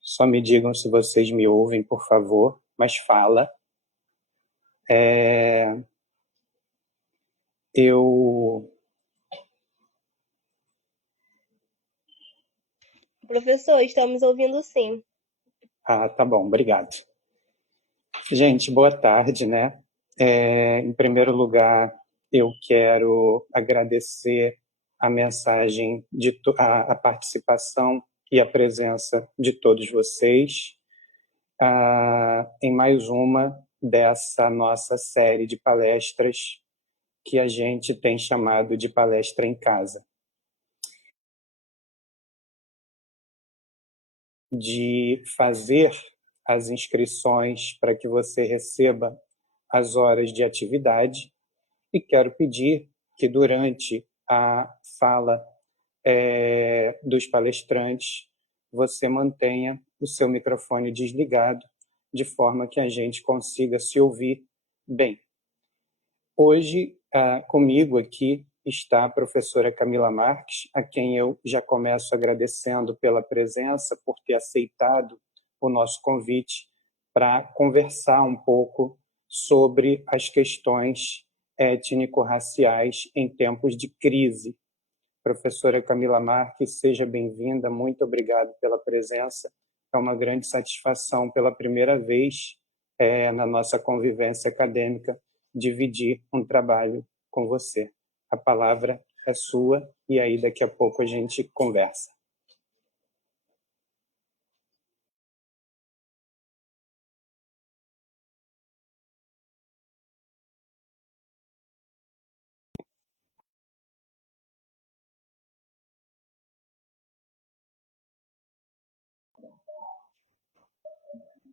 Só me digam se vocês me ouvem, por favor, mas fala. Eu... Professor, estamos ouvindo sim. Ah, tá bom, obrigado. Gente, boa tarde, né? Em primeiro lugar, eu quero agradecer a mensagem, a participação e a presença de todos vocês em mais uma dessa nossa série de palestras que a gente tem chamado de Palestra em Casa. De fazer as inscrições para que você receba as horas de atividade e quero pedir que durante a fala dos palestrantes você mantenha o seu microfone desligado de forma que a gente consiga se ouvir bem. Hoje, comigo aqui está a professora Camila Marques, a quem eu já começo agradecendo pela presença, por ter aceitado o nosso convite para conversar um pouco sobre as questões étnico-raciais em tempos de crise. Professora Camila Marques, seja bem-vinda, muito obrigado pela presença. É uma grande satisfação, pela primeira vez na nossa convivência acadêmica, dividir um trabalho com você. A palavra é sua e aí daqui a pouco a gente conversa.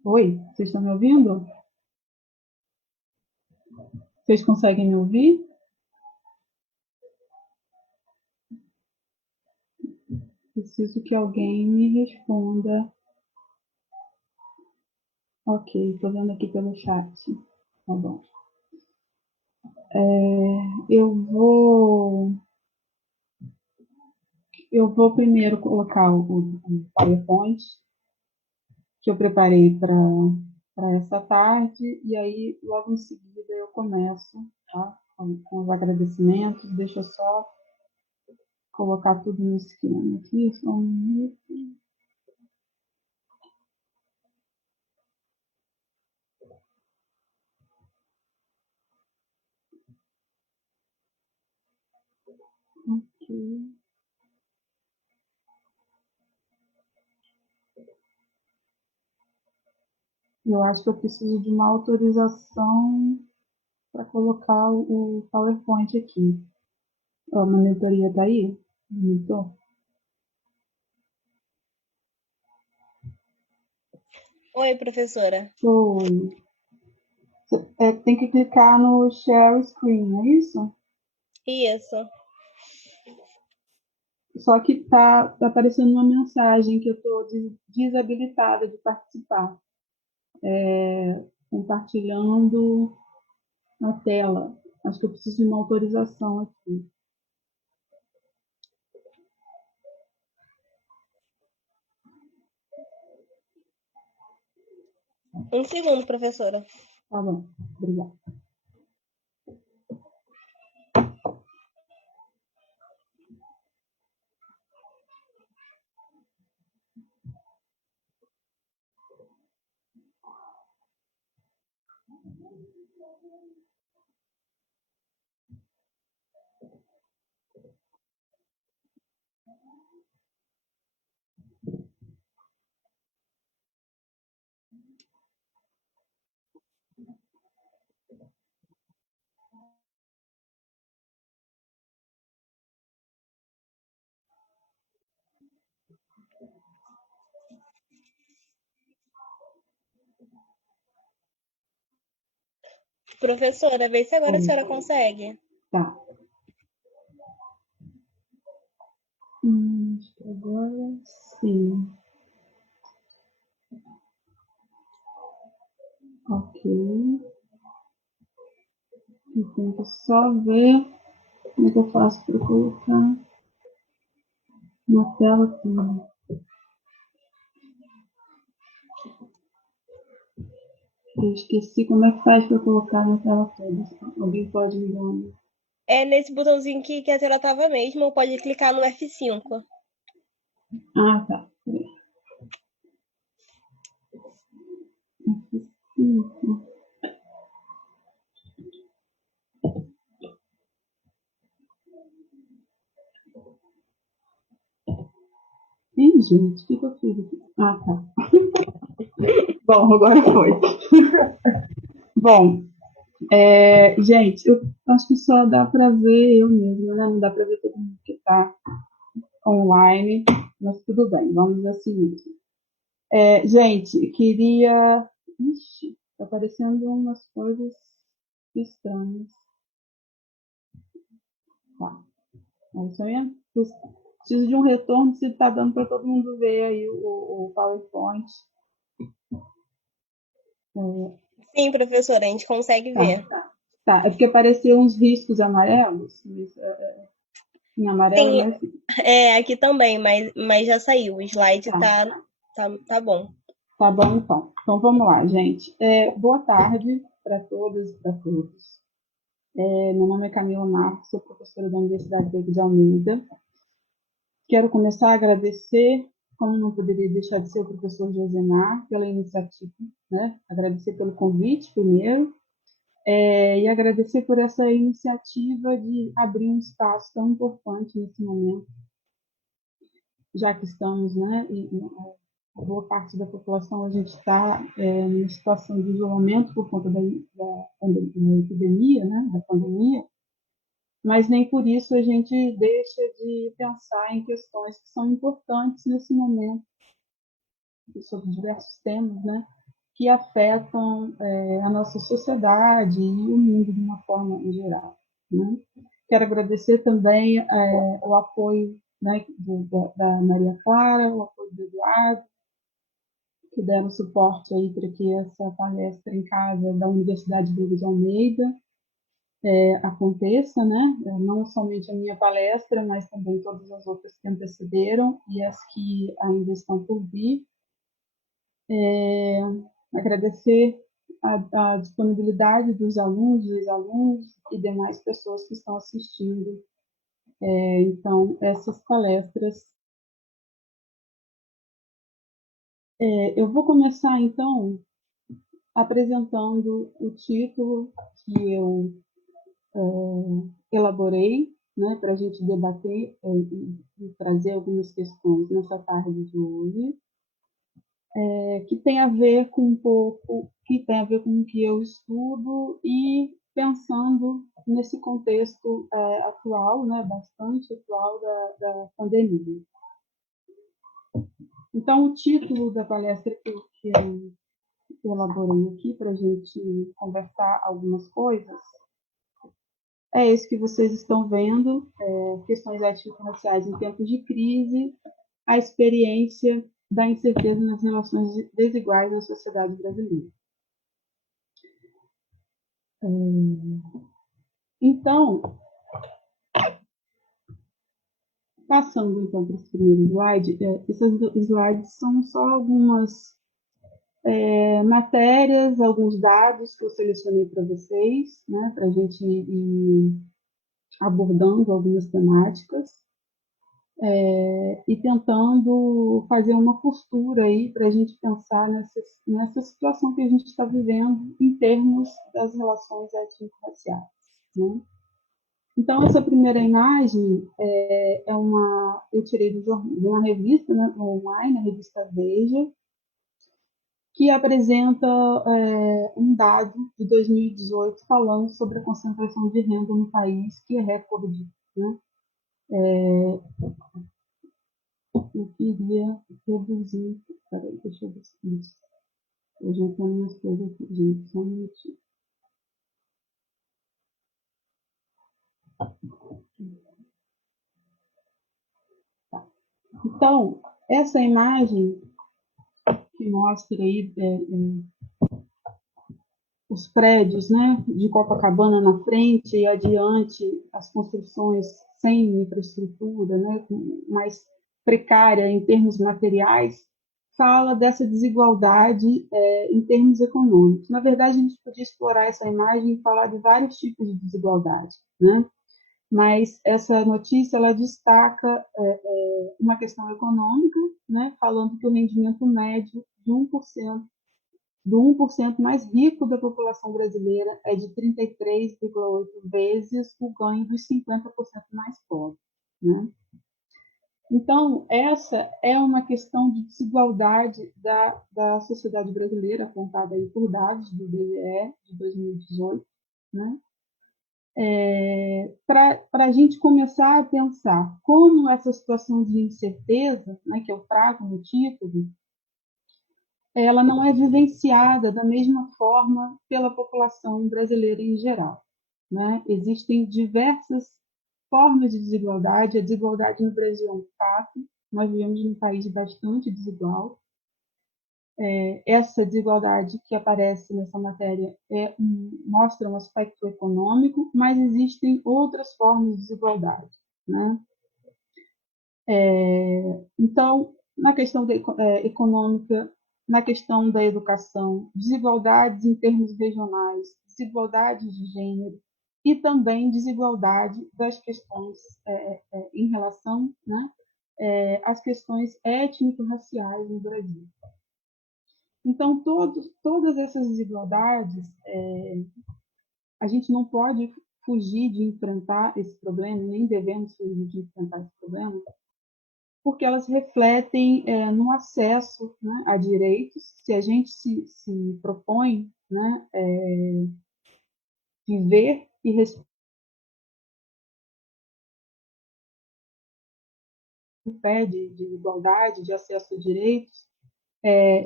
Oi, vocês estão me ouvindo? Vocês conseguem me ouvir? Preciso que alguém me responda. Ok, estou vendo aqui pelo chat. Tá bom. Eu vou primeiro colocar o PowerPoint que eu preparei para essa tarde e aí logo em seguida eu começo, tá? Com os agradecimentos. Deixa eu só colocar tudo no esquema aqui, só um minuto. Ok. Eu acho que eu preciso de uma autorização para colocar o PowerPoint aqui. A monitoria está aí? Monitor? Oi, professora. Oi. Tem que clicar no Share Screen, não é isso? Isso. Só que tá aparecendo uma mensagem que eu estou desabilitada de participar. Compartilhando a tela. Acho que eu preciso de uma autorização aqui. Um segundo, professora. Tá bom, obrigada. Professora, vê se agora a senhora consegue. Tá. Acho que agora sim. Ok. Eu tenho que só ver como é que eu faço para colocar na tela tudo. Eu esqueci como é que faz para colocar na tela toda. Alguém pode me dar uma... É nesse botãozinho que a tela tava mesmo, ou pode clicar no F5. Ah, tá. Ih, gente, o que eu fiz aqui? Ah, tá. Bom, agora foi. Bom, gente, eu acho que só dá para ver eu mesma, né? Não dá para ver todo mundo que está online, mas tudo bem, vamos assim mesmo. Gente, queria. Ixi, tá aparecendo umas coisas estranhas. Tá, é isso aí. Preciso de um retorno se está dando para todo mundo ver aí o PowerPoint. Sim, professora, a gente consegue ver. Tá, é porque apareceram uns riscos amarelos. Em amarelo, Sim, né? aqui também, mas já saiu. O slide Tá, tá bom. tá bom então. Então vamos lá, gente. Boa tarde para todas e para todos. Meu nome é Camila Marques, sou professora da Universidade Pedro de Almeida. Quero começar a agradecer, como não poderia deixar de ser, o professor Josemar pela iniciativa, né? Agradecer pelo convite, primeiro, e agradecer por essa iniciativa de abrir um espaço tão importante nesse momento, já que estamos, né, a boa parte da população, a gente está numa situação de isolamento por conta da epidemia, né, da pandemia, mas nem por isso a gente deixa de pensar em questões que são importantes nesse momento, sobre diversos temas, né, que afetam a nossa sociedade e o mundo de uma forma em geral, né? Quero agradecer também o apoio, né, da Maria Clara, o apoio do Eduardo, que deram suporte aí para que essa palestra em casa da Universidade de Almeida aconteça, né? Não somente a minha palestra, mas também todas as outras que antecederam e as que ainda estão por vir. Agradecer a disponibilidade dos alunos, ex-alunos e demais pessoas que estão assistindo, então, essas palestras. Eu vou começar, então, apresentando o título que eu elaborei, né, para a gente debater e trazer algumas questões nessa tarde de hoje, que tem a ver com um pouco, que tem a ver com o que eu estudo e pensando nesse contexto atual, né, bastante atual da pandemia. Então, o título da palestra que eu elaborei aqui para a gente conversar algumas coisas é esse que vocês estão vendo, questões étnico-raciais em tempos de crise, a experiência da incerteza nas relações desiguais da sociedade brasileira. Então, passando então para esse primeiro slide, esses slides são só algumas matérias, alguns dados que eu selecionei para vocês, né, para a gente ir abordando algumas temáticas e tentando fazer uma costura aí para a gente pensar nessa situação que a gente está vivendo em termos das relações étnico-raciais, né? Então, essa primeira imagem eu tirei de uma revista, né, online, a revista Veja, que apresenta um dado de 2018 falando sobre a concentração de renda no país, que é recorde, né? Eu queria reduzir. Peraí, deixa eu ver isso. Eu já tenho umas coisas aqui, gente, só um minutinho. Tá. Então, essa imagem que mostra aí os prédios, né, de Copacabana na frente e adiante as construções sem infraestrutura, né, mais precária em termos materiais, fala dessa desigualdade em termos econômicos. Na verdade, a gente podia explorar essa imagem e falar de vários tipos de desigualdade, né? Mas essa notícia ela destaca uma questão econômica, né? Falando que o rendimento médio de 1%, do 1% mais rico da população brasileira é de 33,8 vezes o ganho dos 50% mais pobres, né? Então, essa é uma questão de desigualdade da sociedade brasileira, apontada aí por dados do IBGE de 2018, né? Para a gente começar a pensar como essa situação de incerteza, né, que eu trago no título, ela não é vivenciada da mesma forma pela população brasileira em geral, né? Existem diversas formas de desigualdade. A desigualdade no Brasil é um fato. Nós vivemos num país bastante desigual. Essa desigualdade que aparece nessa matéria mostra um aspecto econômico, mas existem outras formas de desigualdade, né? Então, na questão econômica, na questão da educação, desigualdades em termos regionais, desigualdades de gênero e também desigualdade das questões em relação, né, às questões étnico-raciais no Brasil. Então, todas essas desigualdades, a gente não pode fugir de enfrentar esse problema, nem devemos fugir de enfrentar esse problema, porque elas refletem no acesso, né, a direitos. Se a gente se propõe, né, viver e respeitar de igualdade, de acesso a direitos,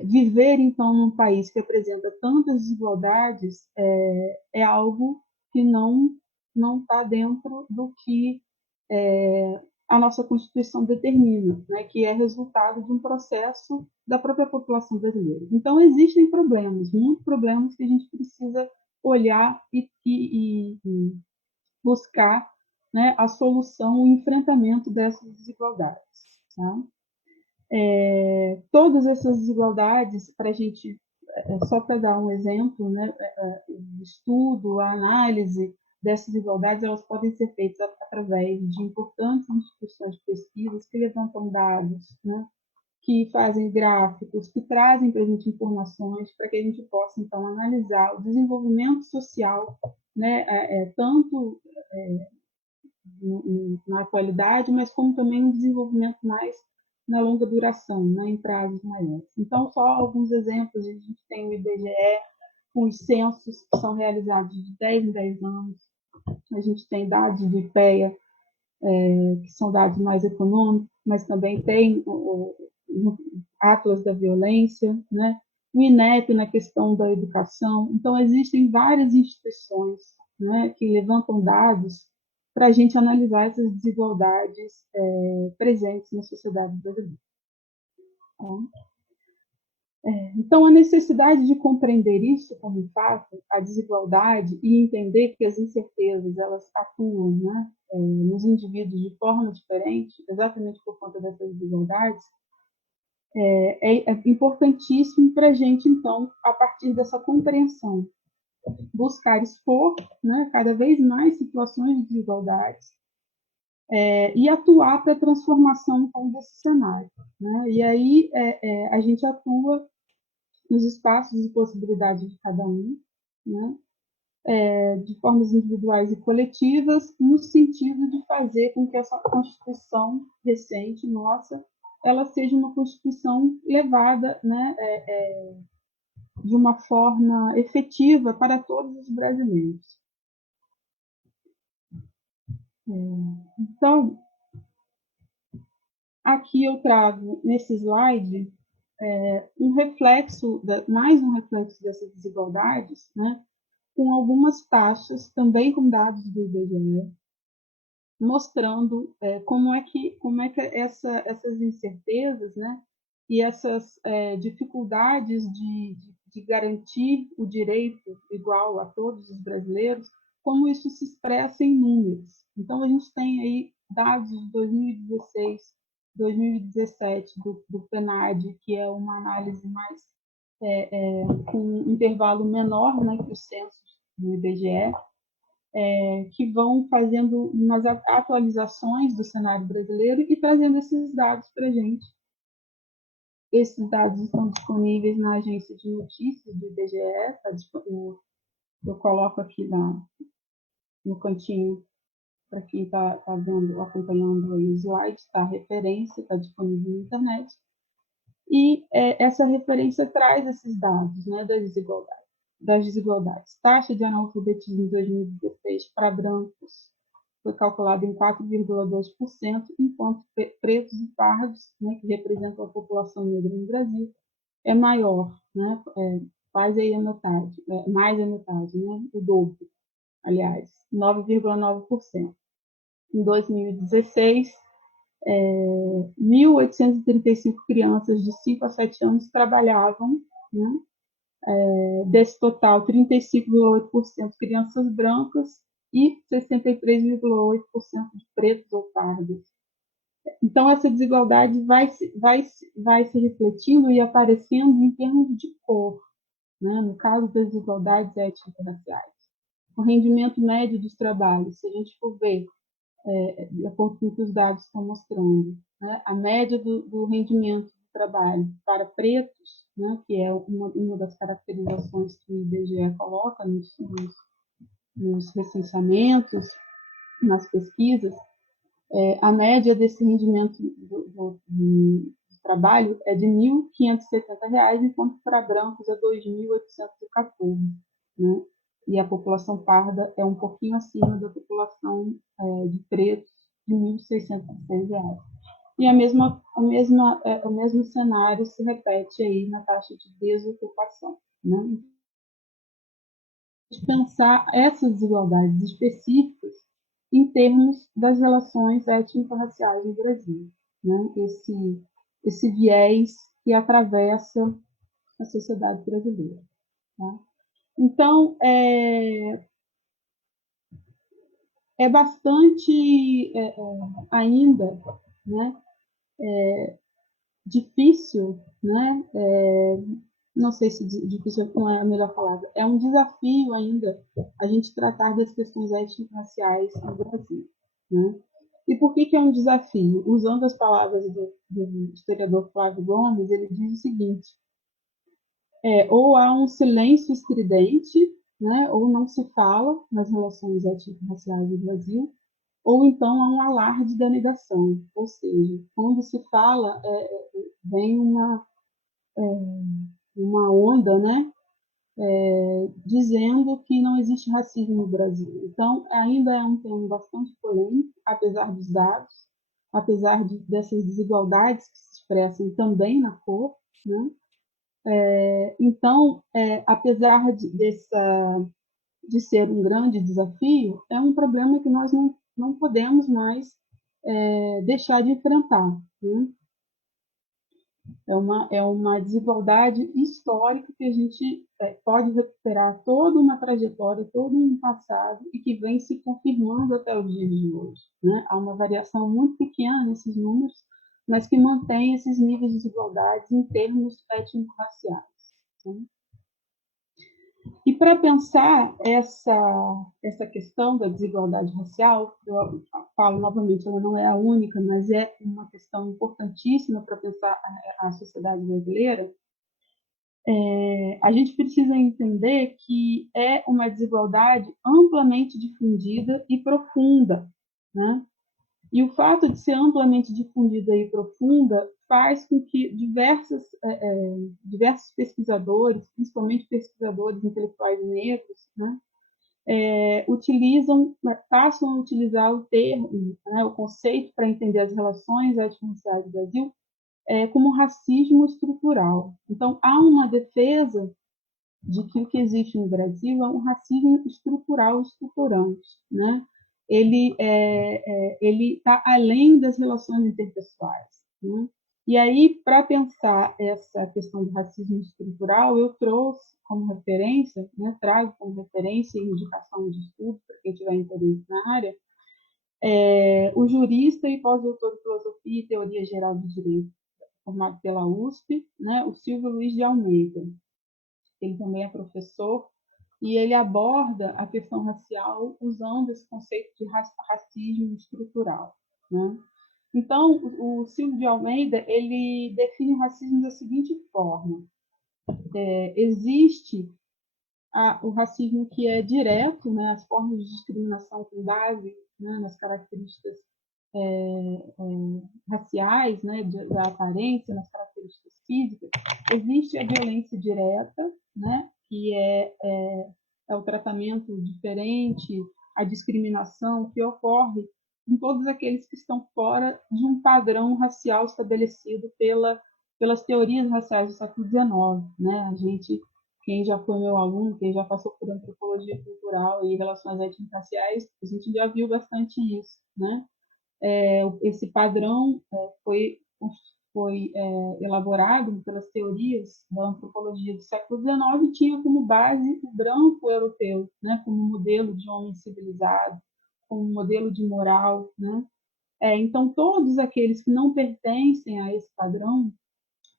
viver, então, num país que apresenta tantas desigualdades é algo que não está dentro do que a nossa Constituição determina, né, que é resultado de um processo da própria população brasileira. Então, existem problemas, muitos problemas que a gente precisa olhar e buscar, né, a solução, o enfrentamento dessas desigualdades. Tá? Todas essas desigualdades, para a gente, só para dar um exemplo, né, o estudo, a análise dessas desigualdades, elas podem ser feitas através de importantes instituições de pesquisas que levantam dados, né, que fazem gráficos, que trazem para a gente informações para que a gente possa, então, analisar o desenvolvimento social, né, tanto na atualidade, mas como também um desenvolvimento mais na longa duração, né, em prazos maiores. Então, só alguns exemplos: a gente tem o IBGE, com os censos que são realizados de 10 em 10 anos, a gente tem dados do IPEA, que são dados mais econômicos, mas também tem o Atlas da Violência, né? O INEP na questão da educação. Então, existem várias instituições, né, que levantam dados para a gente analisar essas desigualdades presentes na sociedade brasileira. Então, a necessidade de compreender isso como fato, a desigualdade, e entender que as incertezas elas atuam, né, nos indivíduos de forma diferente, exatamente por conta dessas desigualdades, é importantíssimo para a gente, então, a partir dessa compreensão, buscar expor, né, cada vez mais situações de desigualdades e atuar para a transformação, então, desse cenário. Né? E aí a gente atua nos espaços de possibilidade de cada um, né? De formas individuais e coletivas, no sentido de fazer com que essa Constituição recente nossa ela seja uma Constituição levada, né, de uma forma efetiva para todos os brasileiros. Então, aqui eu trago nesse slide mais um reflexo dessas desigualdades, né, com algumas taxas, também com dados do IBGE, mostrando como é que essas incertezas, né, e essas dificuldades de garantir o direito igual a todos os brasileiros, como isso se expressa em números. Então, a gente tem aí dados de 2016 2017 do PNAD, que é uma análise mais com um intervalo menor, né, que os censos do IBGE, que vão fazendo umas atualizações do cenário brasileiro e trazendo esses dados para a gente. Esses dados estão disponíveis na agência de notícias do IBGE, eu coloco aqui no cantinho para quem está vendo, acompanhando aí o slide, está a referência, está disponível na internet. E essa referência traz esses dados, né, das desigualdades. Taxa de analfabetismo em 2016 para brancos foi calculada em 4,2%, enquanto pretos e pardos, né, que representam a população negra no Brasil, é maior, né, quase aí a metade, mais da metade, né, o dobro, aliás, 9,9%. Em 2016, 1.835 crianças de 5 a 7 anos trabalhavam, né? Desse total, 35,8% crianças brancas e 63,8% de pretos ou pardos. Então, essa desigualdade vai se refletindo e aparecendo em termos de cor, né? No caso das desigualdades étnico-raciais. O rendimento médio dos trabalhos, se a gente for ver, de acordo com o que os dados estão mostrando, né? A média do rendimento do trabalho para pretos, né? Que é uma das caracterizações que o IBGE coloca nos recensamentos, nas pesquisas, a média desse rendimento do trabalho é de R$ 1.570, enquanto para brancos é R$ 2.814, né? E a população parda é um pouquinho acima da população de pretos, de R$ 1.606. E o mesmo cenário se repete aí na taxa de desocupação, né? Pensar essas desigualdades específicas em termos das relações étnico-raciais no Brasil, né? Esse viés que atravessa a sociedade brasileira. Tá? Então, é bastante ainda, né, difícil, né, não sei se difícil não é a melhor palavra, é um desafio ainda a gente tratar das questões étnico-raciais no Brasil. Né? E por que é um desafio? Usando as palavras do historiador Flávio Gomes, ele diz o seguinte: ou há um silêncio estridente, né, ou não se fala nas relações étnico-raciais no Brasil, ou então há um alarde da negação, ou seja, quando se fala, vem uma onda, né, dizendo que não existe racismo no Brasil. Então, ainda é um tema bastante polêmico, apesar dos dados, apesar dessas desigualdades que se expressam também na cor, né? Então, apesar de ser um grande desafio, é um problema que nós não podemos mais deixar de enfrentar. Né? É uma desigualdade histórica que a gente pode recuperar toda uma trajetória, todo um passado e que vem se confirmando até os dias de hoje. Né? Há uma variação muito pequena nesses números, mas que mantém esses níveis de desigualdades em termos étnico-raciais. Né? E para pensar essa questão da desigualdade racial, eu falo novamente, ela não é a única, mas é uma questão importantíssima para pensar a sociedade brasileira, a gente precisa entender que é uma desigualdade amplamente difundida e profunda, né? E o fato de ser amplamente difundida e profunda faz com que diversos pesquisadores, principalmente pesquisadores intelectuais negros, né, passam a utilizar o termo, né, o conceito para entender as relações étnico-raciais do Brasil como racismo estrutural. Então, há uma defesa de que o que existe no Brasil é um racismo estrutural, estruturante, né? Ele está além das relações interpessoais. Né? E aí, para pensar essa questão do racismo estrutural, eu trouxe como referência, né, trago como referência e indicação de estudo para quem tiver interesse na área, O jurista e pós-doutor em Filosofia e Teoria Geral do Direito, formado pela USP, né, o Silvio Luiz de Almeida. Ele também é professor e ele aborda a questão racial usando esse conceito de racismo estrutural, né? Então, o Silvio de Almeida, ele define o racismo da seguinte forma: existe o racismo que é direto, né, as formas de discriminação com base, né, nas características raciais, né, da aparência, nas características físicas. Existe a violência direta, né, que é o tratamento diferente, a discriminação que ocorre em todos aqueles que estão fora de um padrão racial estabelecido pelas teorias raciais do século XIX, né? A gente, quem já foi meu aluno, quem já passou por antropologia cultural e relações étnico-raciais, a gente já viu bastante isso, né? Esse padrão foi elaborado pelas teorias da antropologia do século XIX e tinha como base o branco europeu, né, como modelo de homem civilizado, como modelo de moral, né? Então, todos aqueles que não pertencem a esse padrão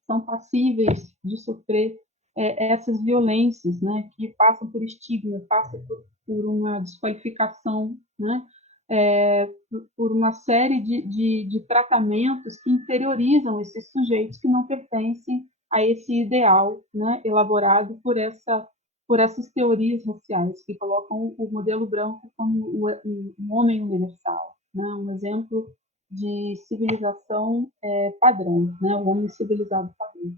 são passíveis de sofrer essas violências, né, que passam por estigma, passam por uma desqualificação, né, por uma série de tratamentos que interiorizam esses sujeitos que não pertencem a esse ideal, né, elaborado por essas teorias raciais, que colocam o modelo branco como um homem universal, né, um exemplo de civilização padrão, né, o homem civilizado padrão.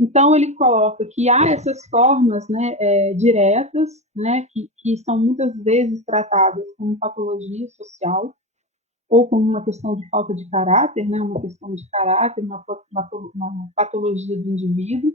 Então, ele coloca que há essas formas, né, diretas, né, que são muitas vezes tratadas como patologia social, ou como uma questão de falta de caráter, né, uma questão de caráter, uma patologia do indivíduo,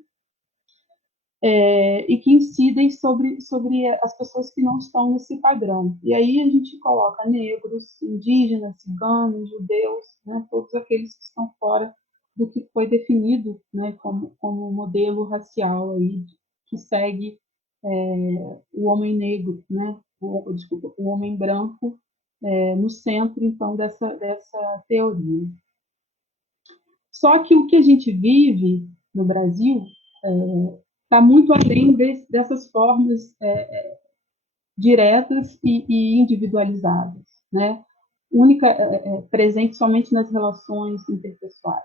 e que incidem sobre as pessoas que não estão nesse padrão. E aí a gente coloca negros, indígenas, ciganos, judeus, né, todos aqueles que estão fora do que foi definido, né, como modelo racial aí, que segue o homem negro, né, desculpa, o homem branco no centro, então, dessa teoria. Só que o que a gente vive no Brasil está muito além dessas formas diretas e individualizadas, né? Única, presente somente nas relações interpessoais.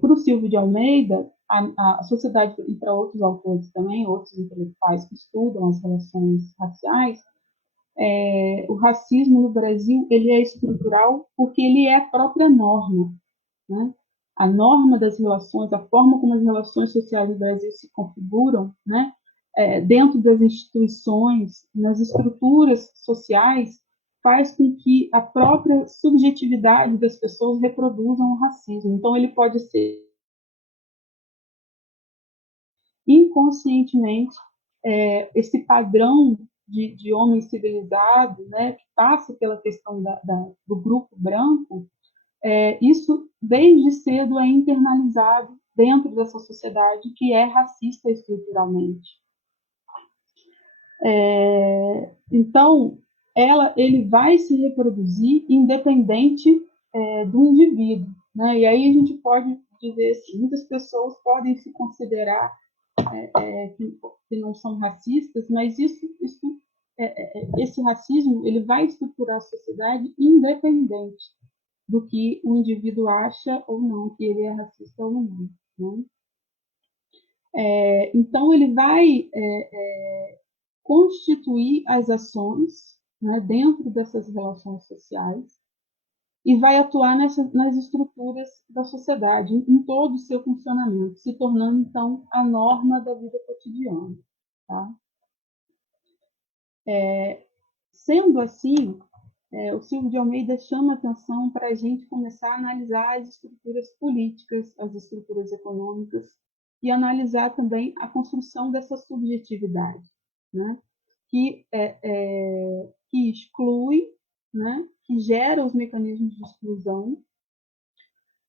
Para o Silvio de Almeida, a sociedade, e para outros autores também, outros intelectuais que estudam as relações raciais, o racismo no Brasil ele é estrutural porque ele é a própria norma, né? A norma das relações, a forma como as relações sociais no Brasil se configuram, né? Dentro das instituições, nas estruturas sociais, faz com que a própria subjetividade das pessoas reproduzam o racismo. Então, ele pode ser inconscientemente esse padrão de homem civilizado, né, que passa pela questão do grupo branco, isso desde cedo é internalizado dentro dessa sociedade que é racista estruturalmente. Então, ele vai se reproduzir independente do indivíduo, né? E aí a gente pode dizer assim, muitas pessoas podem se considerar que não são racistas, mas esse racismo ele vai estruturar a sociedade independente do que o indivíduo acha ou não, que ele é racista ou não. Né? Então, ele vai constituir as ações, né, dentro dessas relações sociais e vai atuar nas estruturas da sociedade, em todo o seu funcionamento, se tornando, então, a norma da vida cotidiana. Tá? Sendo assim, o Silvio de Almeida chama atenção para a gente começar a analisar as estruturas políticas, as estruturas econômicas e analisar também a construção dessa subjetividade, né? que exclui, né? Que gera os mecanismos de exclusão,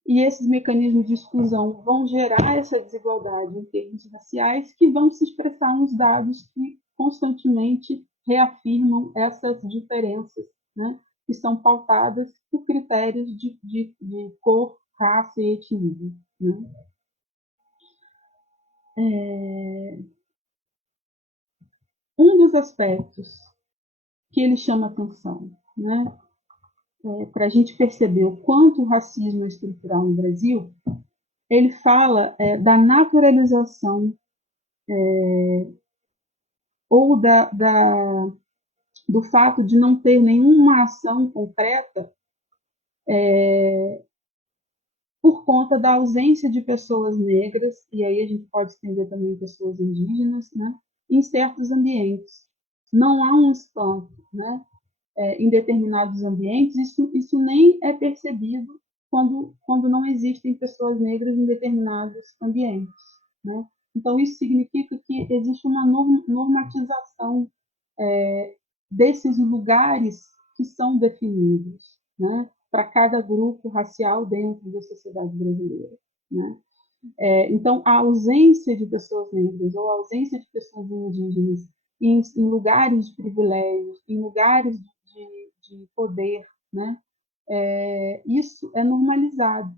e esses mecanismos de exclusão vão gerar essa desigualdade em termos raciais que vão se expressar nos dados que constantemente reafirmam essas diferenças, né, que são pautadas por critérios de cor, raça e etnia. Né? Um dos aspectos que ele chama atenção, né, para a gente perceber o quanto o racismo é estrutural no Brasil, ele fala da naturalização ou do fato de não ter nenhuma ação concreta por conta da ausência de pessoas negras, e aí a gente pode estender também pessoas indígenas, né, em certos ambientes. Não há um espanto, né, em determinados ambientes, isso nem é percebido quando não existem pessoas negras em determinados ambientes. Né? Então, isso significa que existe uma normatização desses lugares que são definidos, né, para cada grupo racial dentro da sociedade brasileira. Né? Então, a ausência de pessoas negras ou a ausência de pessoas indígenas em lugares de privilégios, em lugares de poder, né? Isso é normalizado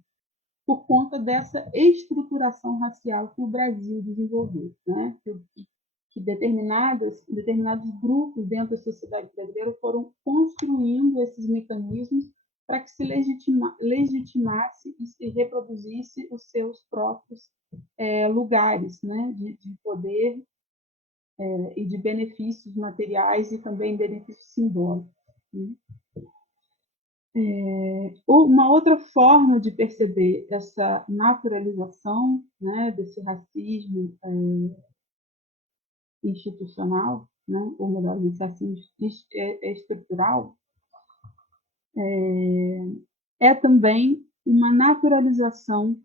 por conta dessa estruturação racial que o Brasil desenvolveu, né? Que determinados grupos dentro da sociedade brasileira foram construindo esses mecanismos para que se legitimasse e se reproduzisse os seus próprios lugares, né, de poder e de benefícios materiais e também benefícios simbólicos. Né? Uma outra forma de perceber essa naturalização, né, desse racismo institucional, né, ou melhor, desse racismo estrutural, também uma naturalização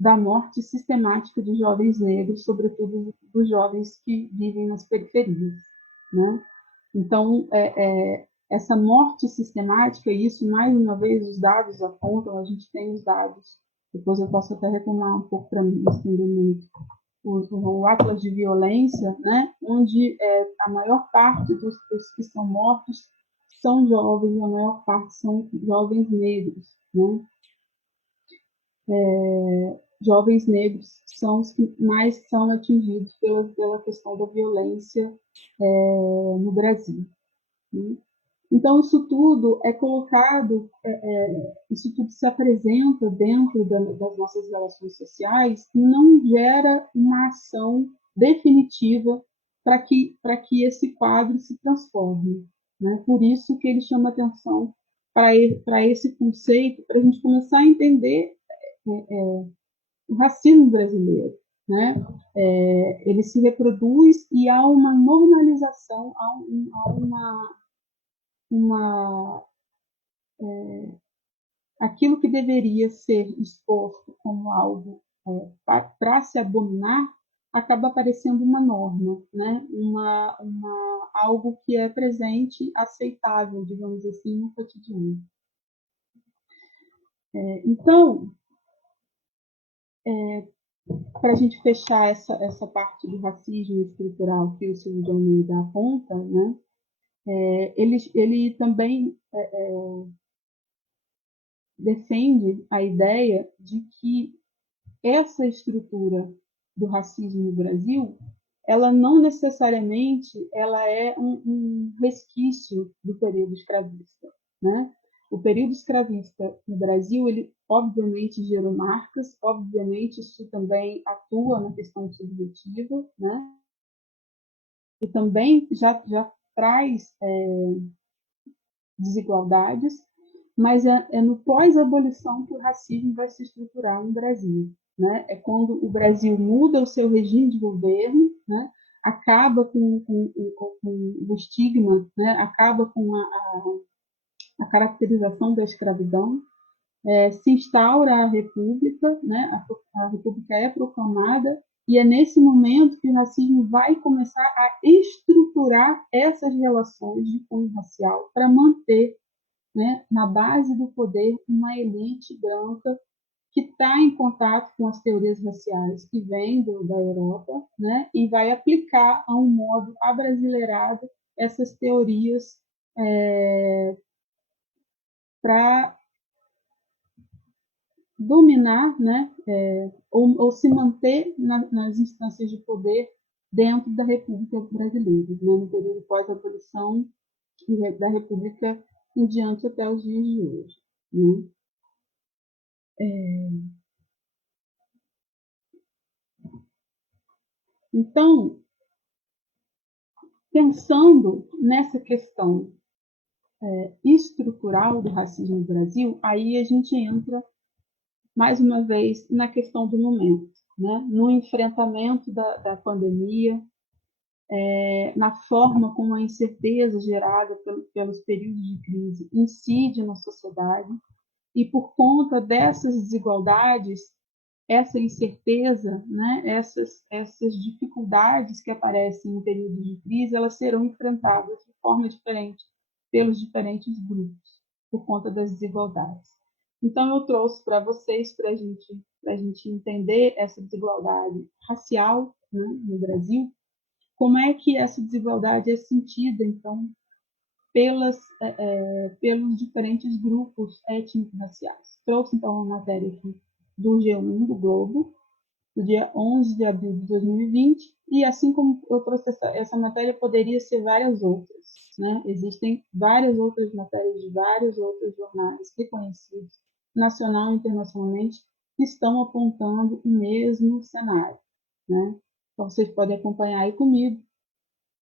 da morte sistemática de jovens negros, sobretudo dos jovens que vivem nas periferias. Né? Então, essa morte sistemática, e isso, mais uma vez, os dados apontam, a gente tem os dados, depois eu posso até retomar um pouco para me estender muito, o Atlas de Violência, né? Onde a maior parte dos que são mortos são jovens, e a maior parte são jovens negros. Né? Jovens negros são os que mais são atingidos pela questão da violência no Brasil. Né? Então, isso tudo é colocado, isso tudo se apresenta dentro das nossas relações sociais e não gera uma ação definitiva para que esse quadro se transforme. Né? Por isso que ele chama atenção para esse conceito, para a gente começar a entender o racismo brasileiro. Né? Ele se reproduz e há uma normalização, há aquilo que deveria ser exposto como algo para se abominar acaba parecendo uma norma, né? Algo que é presente, aceitável, digamos assim, no cotidiano. Então, para a gente fechar essa parte do racismo estrutural que o Silvio de Almeida aponta, né? Ele também defende a ideia de que essa estrutura do racismo no Brasil, ela não necessariamente ela é um resquício do período escravista. Né? O período escravista no Brasil, ele obviamente gerou marcas, obviamente isso também atua na questão subjetiva, né? E também já traz desigualdades, mas é no pós-abolição que o racismo vai se estruturar no Brasil. Né? É quando o Brasil muda o seu regime de governo, né? Acaba com o estigma, né? Acaba com a caracterização da escravidão, se instaura a República, né? A República é proclamada, e é nesse momento que o racismo vai começar a estruturar essas relações de cunho racial para manter, né, na base do poder, uma elite branca que está em contato com as teorias raciais que vêm da Europa, né, e vai aplicar a um modo abrasileirado essas teorias para dominar, né, ou se manter nas instâncias de poder dentro da República Brasileira, né, no período pós-abolição da República em diante até os dias de hoje. Né? Então, pensando nessa questão estrutural do racismo no Brasil, aí a gente entra, mais uma vez, na questão do momento, né? No enfrentamento da pandemia, na forma como a incerteza gerada pelos períodos de crise incide na sociedade, e por conta dessas desigualdades, essa incerteza, né, essas dificuldades que aparecem em períodos de crise, elas serão enfrentadas de forma diferente pelos diferentes grupos, por conta das desigualdades. Então, eu trouxe para vocês, para a gente entender essa desigualdade racial, né, no Brasil, como é que essa desigualdade é sentida, então, pelos diferentes grupos étnico-raciais. Trouxe, então, uma matéria aqui do G1 do Globo, do dia 11 de abril de 2020, e assim como eu trouxe essa matéria, poderia ser várias outras. Né? Existem várias outras matérias de vários outros jornais reconhecidos, nacional e internacionalmente, que estão apontando o mesmo cenário. Né? Então, vocês podem acompanhar aí comigo.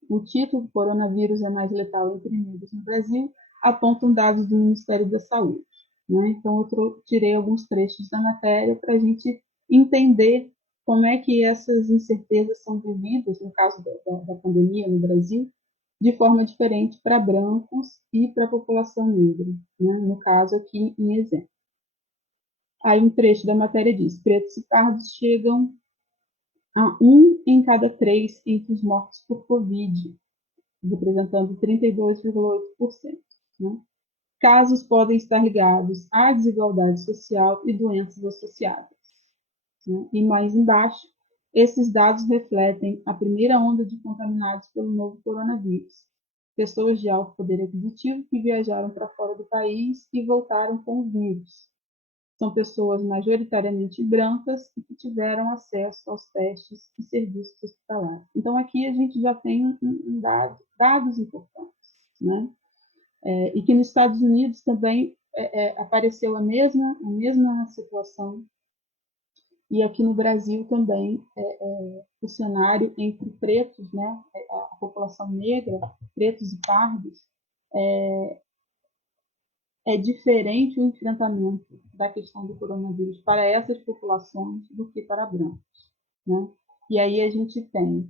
O título, Coronavírus é mais letal entre negros no Brasil, apontam dados do Ministério da Saúde. Né? Então, eu tirei alguns trechos da matéria para a gente entender como é que essas incertezas são vividas, no caso da pandemia no Brasil, de forma diferente para brancos e para a população negra, né? No caso aqui em exemplo. Aí um trecho da matéria diz: pretos e pardos chegam a 1 em cada 3 entre os mortos por Covid, representando 32,8%. Né? Casos podem estar ligados à desigualdade social e doenças associadas. Né? E mais embaixo, esses dados refletem a primeira onda de contaminados pelo novo coronavírus. Pessoas de alto poder aquisitivo que viajaram para fora do país e voltaram com o vírus. São pessoas majoritariamente brancas e que tiveram acesso aos testes e serviços hospitalares. Então, aqui a gente já tem dados importantes. Né? E que nos Estados Unidos também apareceu a mesma situação. E aqui no Brasil também o cenário entre pretos, né, a população negra, pretos e pardos, é diferente o enfrentamento da questão do coronavírus para essas populações do que para brancos. Né? E aí a gente tem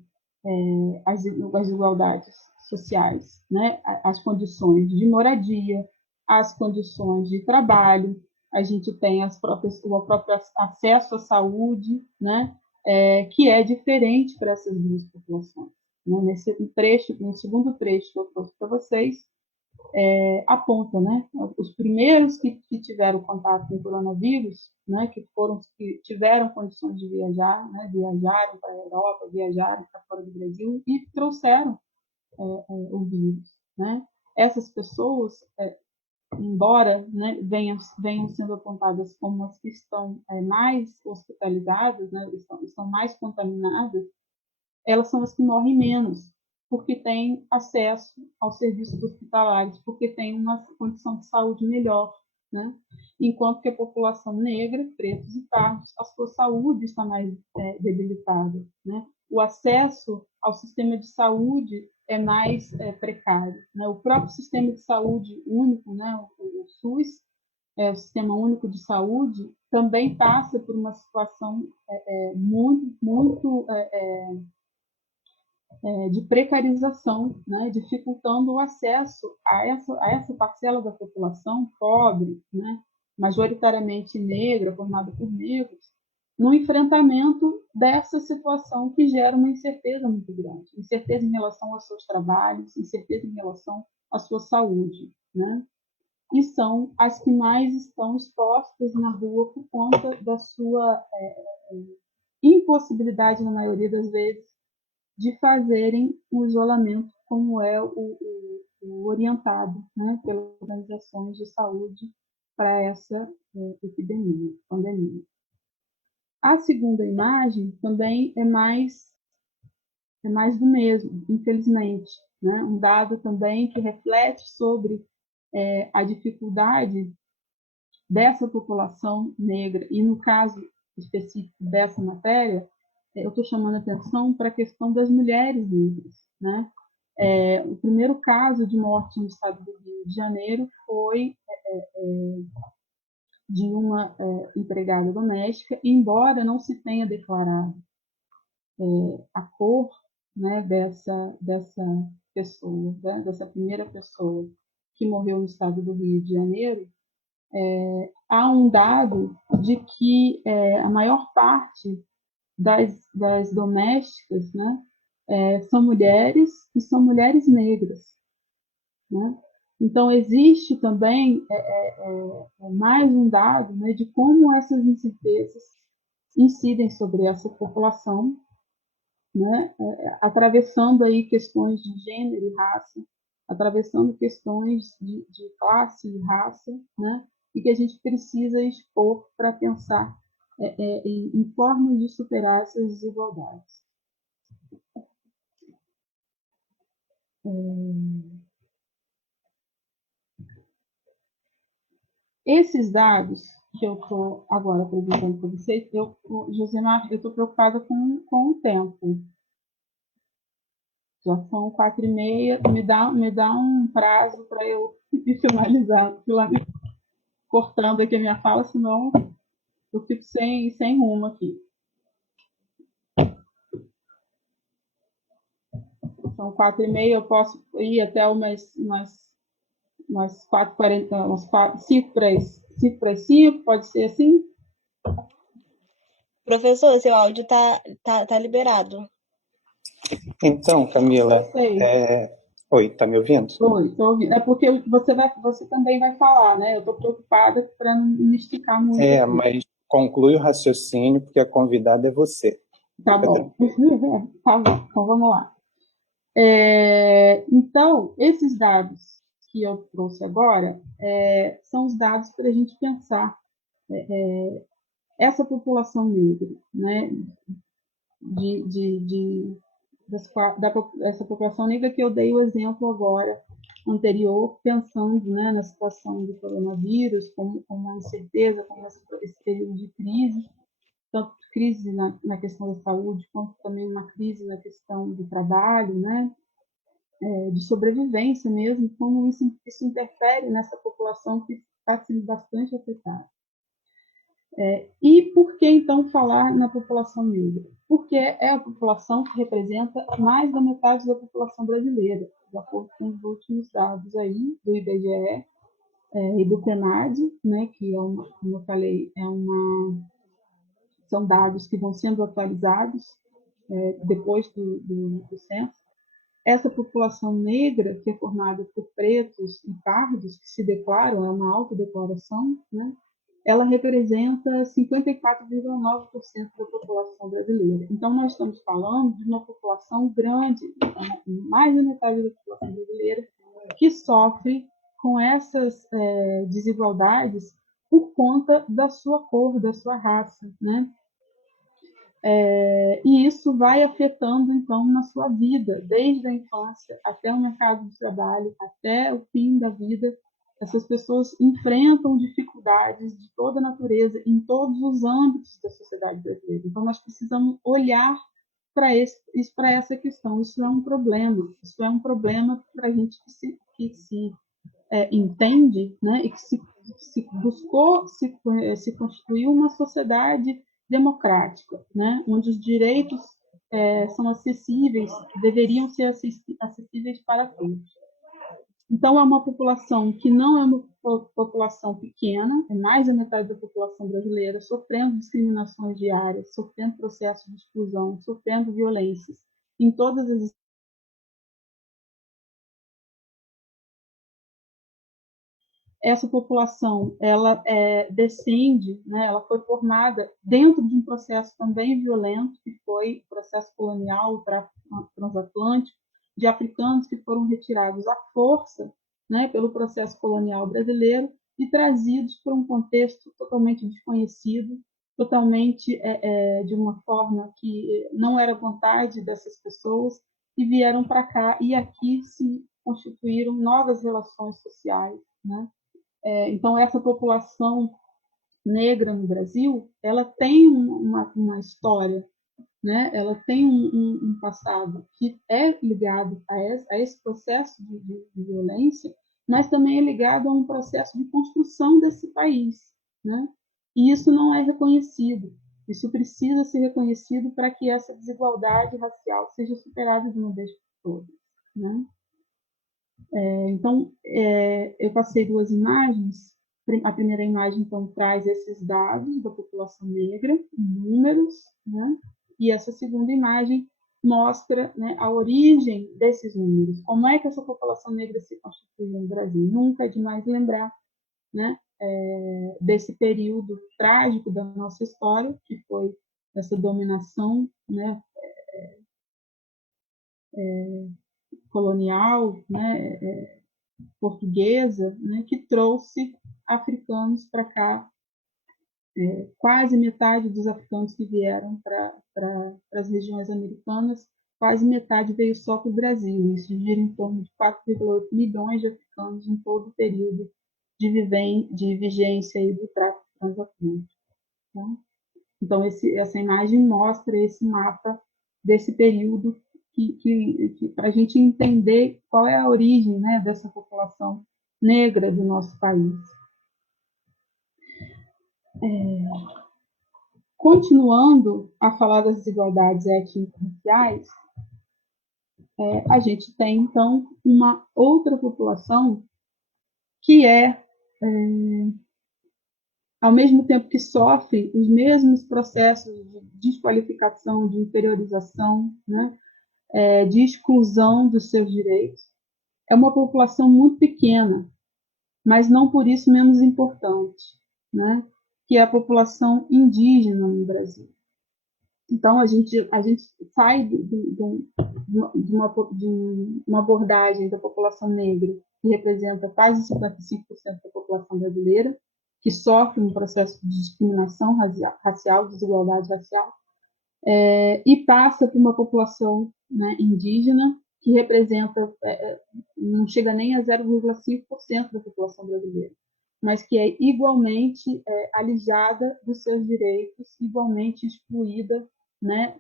as desigualdades sociais, né? As condições de moradia, as condições de trabalho, a gente tem o próprio acesso à saúde, né? Que é diferente para essas duas populações. Né? No segundo trecho que eu trouxe para vocês, aponta, né? Os primeiros que tiveram contato com o coronavírus, né? Que tiveram condições de viajar, né? Viajaram para a Europa, viajaram para fora do Brasil e trouxeram o vírus, né? Essas pessoas, embora, né, venham sendo apontadas como as que estão mais hospitalizadas, né? Estão mais contaminadas, elas são as que morrem menos, porque têm acesso aos serviços hospitalares, porque têm uma condição de saúde melhor, né? Enquanto que a população negra, pretos e pardos, a sua saúde está mais debilitada, né? O acesso ao sistema de saúde é mais precário, né? O próprio sistema de saúde único, né? O SUS, o Sistema Único de Saúde, também passa por uma situação muito de precarização, né, dificultando o acesso a essa parcela da população pobre, né, majoritariamente negra, formada por negros, no enfrentamento dessa situação que gera uma incerteza muito grande, incerteza em relação aos seus trabalhos, incerteza em relação à sua saúde, né? E são as que mais estão expostas na rua por conta da sua impossibilidade, na maioria das vezes, de fazerem um isolamento como é o orientado, né, pelas organizações de saúde para essa pandemia. A segunda imagem também é mais do mesmo, infelizmente, né? Um dado também que reflete sobre a dificuldade dessa população negra, e no caso específico dessa matéria, eu estou chamando a atenção para a questão das mulheres negras, né? O primeiro caso de morte no estado do Rio de Janeiro foi de uma empregada doméstica, embora não se tenha declarado a cor, né, dessa pessoa, né, dessa primeira pessoa que morreu no estado do Rio de Janeiro, há um dado de que a maior parte das domésticas, né, são mulheres e são mulheres negras, né? Então, existe também mais um dado, né, de como essas incertezas incidem sobre essa população, né, atravessando aí questões de gênero e raça, atravessando questões de classe e raça, né, e que a gente precisa expor para pensar em formas de superar essas desigualdades. Esses dados que eu estou agora apresentando para vocês, Josemar, eu estou preocupada com o tempo. Já são 4h30, me dá um prazo para eu finalizar, cortando aqui a minha fala, senão eu fico sem rumo aqui. São 4h30, eu posso ir até umas 4h40, umas 5 para as 5, pode ser assim? Professor, seu áudio tá liberado. Então, Camila, oi, tá me ouvindo? Oi, estou ouvindo. É porque você também vai falar, né? Eu estou preocupada para não me esticar muito. Mas conclui o raciocínio, porque a convidada é você. Tá bom. Tá bom, então vamos lá. Então, esses dados que eu trouxe agora são os dados para a gente pensar essa população negra, né? Dessa população negra que eu dei o exemplo agora anterior, pensando, né, na situação do coronavírus, como uma incerteza, como esse período de crise, tanto crise na questão da saúde, quanto também uma crise na questão do trabalho, né, de sobrevivência mesmo, como isso interfere nessa população que está sendo bastante afetada. E por que, então, falar na população negra? Porque é a população que representa mais da metade da população brasileira, de acordo com os últimos dados aí do IBGE e do PNAD, né, que, como eu falei, são dados que vão sendo atualizados depois do censo. Essa população negra, que é formada por pretos e pardos, que se declaram, é uma autodeclaração, né, ela representa 54,9% da população brasileira. Então, nós estamos falando de uma população grande, mais da metade da população brasileira, que sofre com essas desigualdades por conta da sua cor, da sua raça, né? E isso vai afetando, então, na sua vida, desde a infância até o mercado de trabalho, até o fim da vida. Essas pessoas enfrentam dificuldades de toda natureza em todos os âmbitos da sociedade brasileira. Então, nós precisamos olhar para essa questão. Isso é um problema. Isso é um problema para a gente que se entende, né, e que se buscou se constituir uma sociedade democrática, né, onde os direitos são acessíveis, deveriam ser acessíveis para todos. Então, é uma população que não é uma população pequena, é mais da metade da população brasileira, sofrendo discriminações diárias, sofrendo processos de exclusão, sofrendo violências em todas as. Essa população, ela descende, né, ela foi formada dentro de um processo também violento, que foi o processo colonial, o tráfico transatlântico, de africanos que foram retirados à força, né, pelo processo colonial brasileiro e trazidos para um contexto totalmente desconhecido, totalmente de uma forma que não era vontade dessas pessoas, e vieram para cá e aqui se constituíram novas relações sociais, né? Então, essa população negra no Brasil, ela tem uma história, né? Ela tem um passado que é ligado a esse processo de violência, mas também é ligado a um processo de construção desse país, né? E isso não é reconhecido. Isso precisa ser reconhecido para que essa desigualdade racial seja superada de uma vez por todas, né? Então, eu passei duas imagens. A primeira imagem, então, traz esses dados da população negra, em números, né? E essa segunda imagem mostra, né, a origem desses números. Como é que essa população negra se constituiu no Brasil? Nunca é demais lembrar, né, desse período trágico da nossa história, que foi essa dominação, né, colonial, né, portuguesa, né, que trouxe africanos para cá. Quase metade dos africanos que vieram para as regiões americanas, quase metade veio só para o Brasil. Isso gira em torno de 4,8 milhões de africanos em todo o período de vigência aí do tráfico transatlântico. Tá? Então, essa imagem mostra esse mapa desse período para a gente entender qual é a origem, né, dessa população negra do nosso país. Continuando a falar das desigualdades étnico-raciais, a gente tem, então, uma outra população que ao mesmo tempo que sofre os mesmos processos de desqualificação, de inferiorização, né, de exclusão dos seus direitos, é uma população muito pequena, mas não por isso menos importante, né, que é a população indígena no Brasil. Então, a gente sai de uma abordagem da população negra, que representa quase 55% da população brasileira, que sofre um processo de discriminação racial, desigualdade racial, e passa por uma população, né, indígena, que representa, não chega nem a 0,5% da população brasileira, mas que é igualmente alijada dos seus direitos, igualmente excluída, né,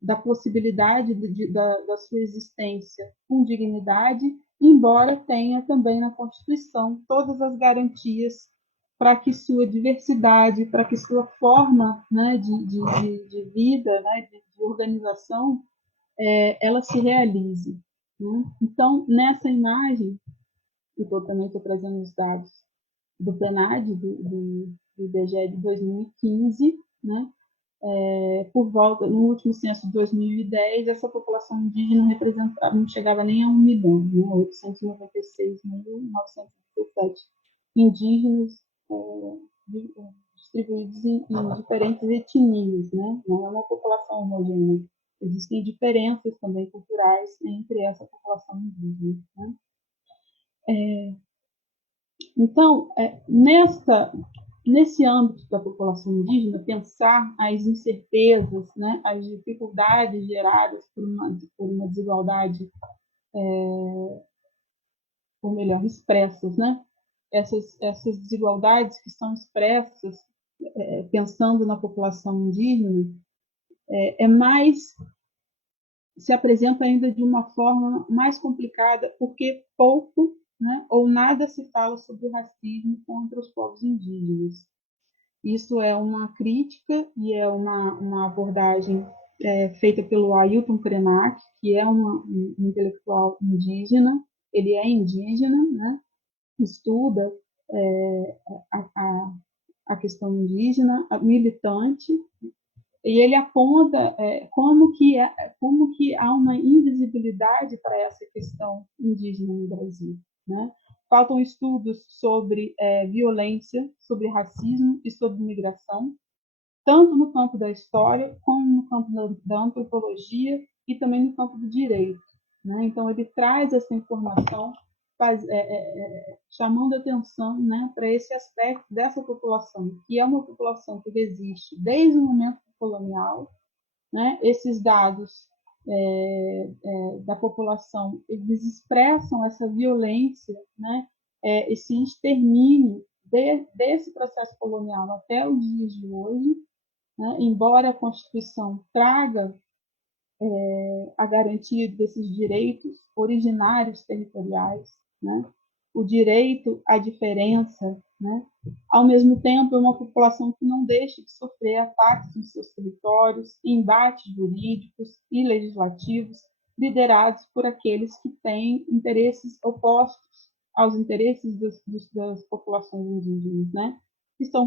da possibilidade da sua existência com dignidade, embora tenha também na Constituição todas as garantias para que sua diversidade, para que sua forma, né, de vida, né, de organização, ela se realize. Né? Então, nessa imagem, eu também estou trazendo os dados do PNAD, do IBGE de 2015, né? Por volta, no último censo de 2010, essa população indígena representava, não chegava nem a 1 milhão, né? 896.917 indígenas distribuídos em diferentes etnias, né? Não é uma população homogênea. Existem diferenças também culturais entre essa população indígena. Né? Então, nesse âmbito da população indígena, pensar as incertezas, né, as dificuldades geradas por uma desigualdade, ou melhor, expressas, né? Essas desigualdades que são expressas pensando na população indígena, se apresenta ainda de uma forma mais complicada, porque pouco, né, ou nada se fala sobre o racismo contra os povos indígenas. Isso é uma crítica e é uma abordagem feita pelo Ailton Krenak, que é um intelectual indígena. Ele é indígena, né? Estuda a questão indígena, militante, e ele aponta como que há uma invisibilidade para essa questão indígena no Brasil, né? Faltam estudos sobre violência, sobre racismo e sobre migração. tanto no campo da história, como no campo da antropologia e também no campo do direito, né? Então, ele traz essa informação, chamando atenção, né, para esse aspecto dessa população, que é uma população que existe desde o momento colonial, né? Esses dados da população, eles expressam essa violência, né? Esse extermínio desse processo colonial até os dias de hoje, né? Embora a Constituição traga a garantia desses direitos originários territoriais, né? O direito à diferença, né? Ao mesmo tempo, é uma população que não deixa de sofrer ataques nos seus territórios, embates jurídicos e legislativos liderados por aqueles que têm interesses opostos aos interesses das populações indígenas, né? Que são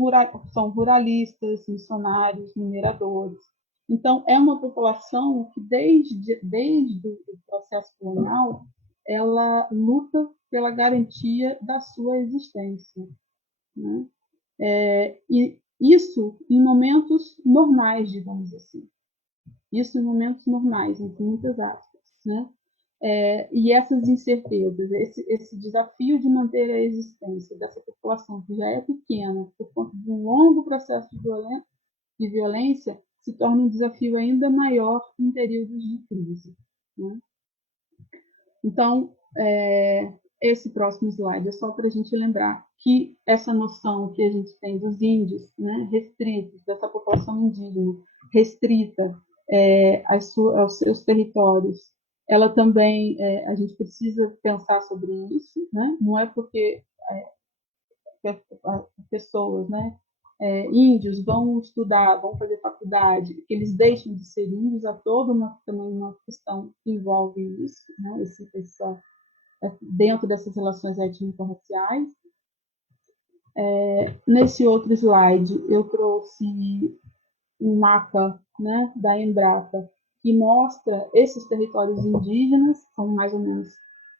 ruralistas, missionários, mineradores. Então, é uma população que, desde o processo colonial, ela luta pela garantia da sua existência, né? E isso em momentos normais, digamos assim. Isso em momentos normais, entre muitas aspas, né? E essas incertezas, esse desafio de manter a existência dessa população que já é pequena por conta de um longo processo de violência, se torna um desafio ainda maior em períodos de crise, né? Então, esse próximo slide é só para a gente lembrar que essa noção que a gente tem dos índios, né, restritos, dessa população indígena restrita aos seus territórios, ela também, a gente precisa pensar sobre isso, né? Não é porque pessoas, né, índios vão estudar, vão fazer faculdade, que eles deixam de ser índios, há toda também uma questão que envolve isso, né, dentro dessas relações étnico-raciais. Nesse outro slide, eu trouxe um mapa, né, da Embrapa, que mostra esses territórios indígenas, são mais ou menos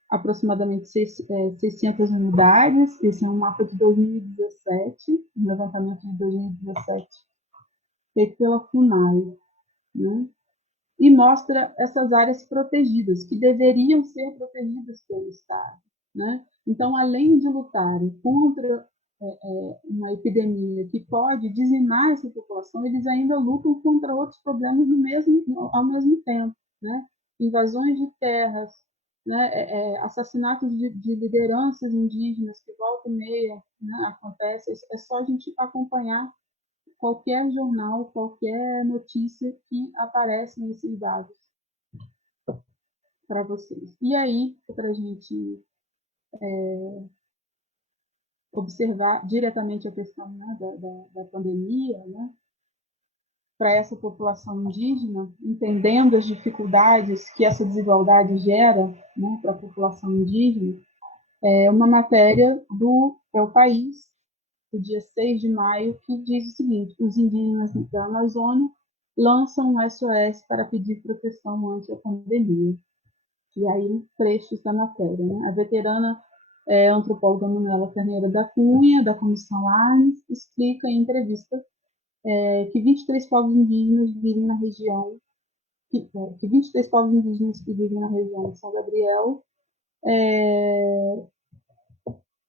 aproximadamente 600 unidades. Esse é um mapa de 2017, um levantamento de 2017, feito pela FUNAI, né? E mostra essas áreas protegidas, que deveriam ser protegidas pelo Estado, né? Então, além de lutarem contra uma epidemia que pode dizimar essa população, eles ainda lutam contra outros problemas ao mesmo tempo, né? Invasões de terras, né? Assassinatos de lideranças indígenas que volta e meia, né, acontecem. É só a gente acompanhar qualquer jornal, qualquer notícia que aparece nesses dados para vocês. E aí, para a gente observar diretamente a questão, né, da pandemia, né, para essa população indígena, entendendo as dificuldades que essa desigualdade gera, né, para a população indígena, uma matéria do El País, do dia 6 de maio, que diz o seguinte: os indígenas da Amazônia lançam um SOS para pedir proteção ante a pandemia. E aí, trechos da matéria, né? A veterana antropóloga Manuela Carneiro da Cunha, da Comissão Arnes, explica em entrevista que 23 povos indígenas vivem na região, que 23 povos indígenas que vivem na região de São Gabriel,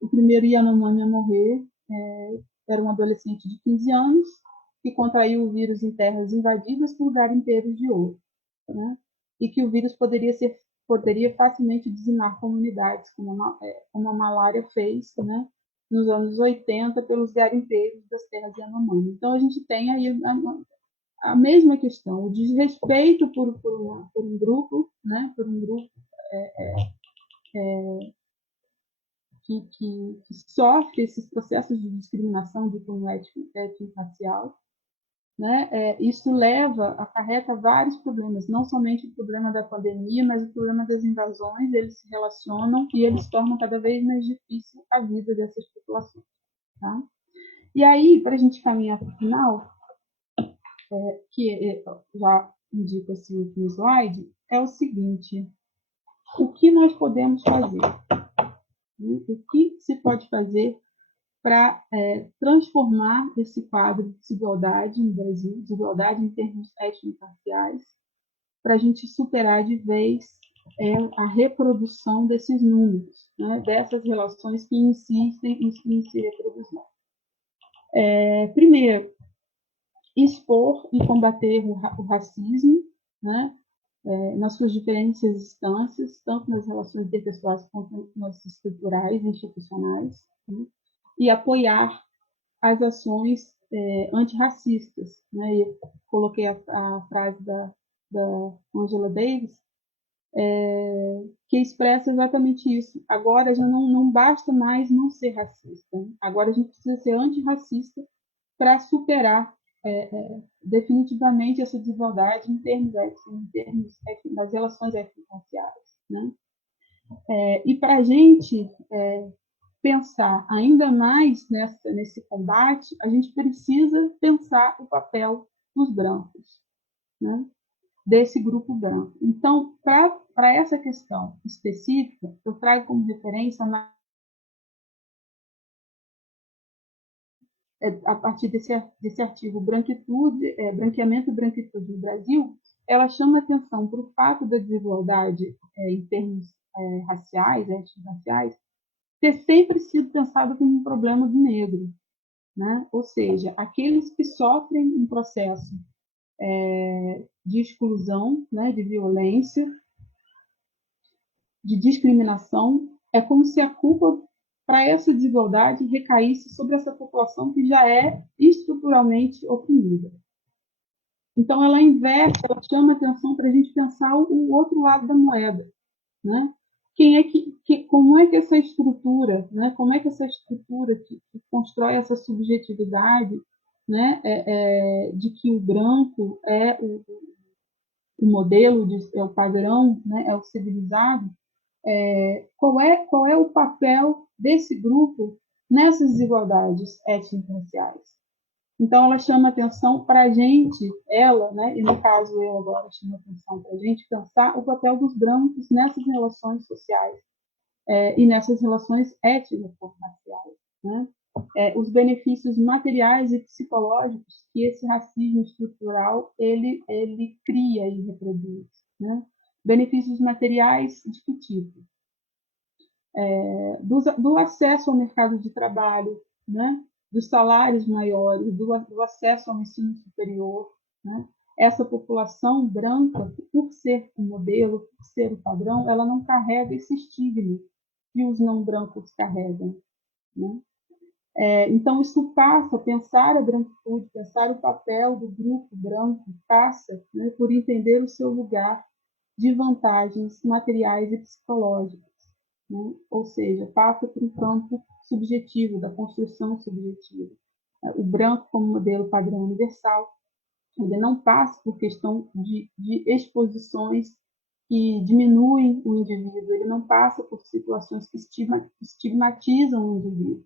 o primeiro Yanomami a morrer era um adolescente de 15 anos que contraiu o vírus em terras invadidas por garimpeiros de ouro, né? E que o vírus poderia facilmente dizimar comunidades, como a malária fez, né, nos anos 80 pelos garimpeiros das terras Yanomami. Então, a gente tem aí a mesma questão, o desrespeito por um grupo, né, que sofre esses processos de discriminação de cunho étnico-racial, né? Isso acarreta vários problemas, não somente o problema da pandemia, mas o problema das invasões. Eles se relacionam e eles tornam cada vez mais difícil a vida dessas populações, tá? E aí, para a gente caminhar para o final, que já indico esse último slide, é o seguinte: o que nós podemos fazer? O que se pode fazer para transformar esse quadro de desigualdade no Brasil, desigualdade em termos étnico-raciais, para a gente superar de vez a reprodução desses números, né, dessas relações que insistem em se reproduzir. Primeiro, expor e combater o racismo, né, nas suas diferentes instâncias, tanto nas relações interpessoais quanto nas estruturais e institucionais, né, e apoiar as ações antirracistas. Né? Eu coloquei a frase da Angela Davis, que expressa exatamente isso. Agora já não basta mais não ser racista. Né? Agora a gente precisa ser antirracista para superar definitivamente essa desigualdade em termos das relações étnico-raciais. Né? E para a gente pensar ainda mais nesse combate, a gente precisa pensar o papel dos brancos, né? Desse grupo branco. Então, para essa questão específica, eu trago como referência a partir desse artigo Branqueamento e Branquitude no Brasil, ela chama atenção para o fato da desigualdade em termos raciais, étnico-raciais, ter sempre sido pensado como um problema do negro, né? Ou seja, aqueles que sofrem um processo de exclusão, né, de violência, de discriminação, é como se a culpa para essa desigualdade recaísse sobre essa população que já é estruturalmente oprimida. Então, ela inverte, ela chama atenção para a gente pensar o outro lado da moeda, né? Como é que essa estrutura, né? Como é que essa estrutura que constrói essa subjetividade, né? De que o branco é o modelo, é o padrão, né? É o civilizado. Qual é o papel desse grupo nessas desigualdades étnico-raciais? Então, ela chama atenção para a gente, né, e no caso eu agora chamo atenção para a gente pensar o papel dos brancos nessas relações sociais e nessas relações étnico-raciais, né? Os benefícios materiais e psicológicos que esse racismo estrutural ele cria e reproduz, né? Benefícios materiais de que tipo? Do acesso ao mercado de trabalho, né? Dos salários maiores, do acesso ao ensino superior. Né? Essa população branca, por ser o modelo, por ser o padrão, ela não carrega esse estigma que os não brancos carregam. Né? Então, isso passa, pensar a branquitude, pensar o papel do grupo branco, passa, né, por entender o seu lugar de vantagens materiais e psicológicas. Né? Ou seja, passa por um campo subjetivo, da construção subjetiva. O branco como modelo padrão universal, ele não passa por questão de exposições que diminuem o indivíduo, ele não passa por situações que estigmatizam o indivíduo.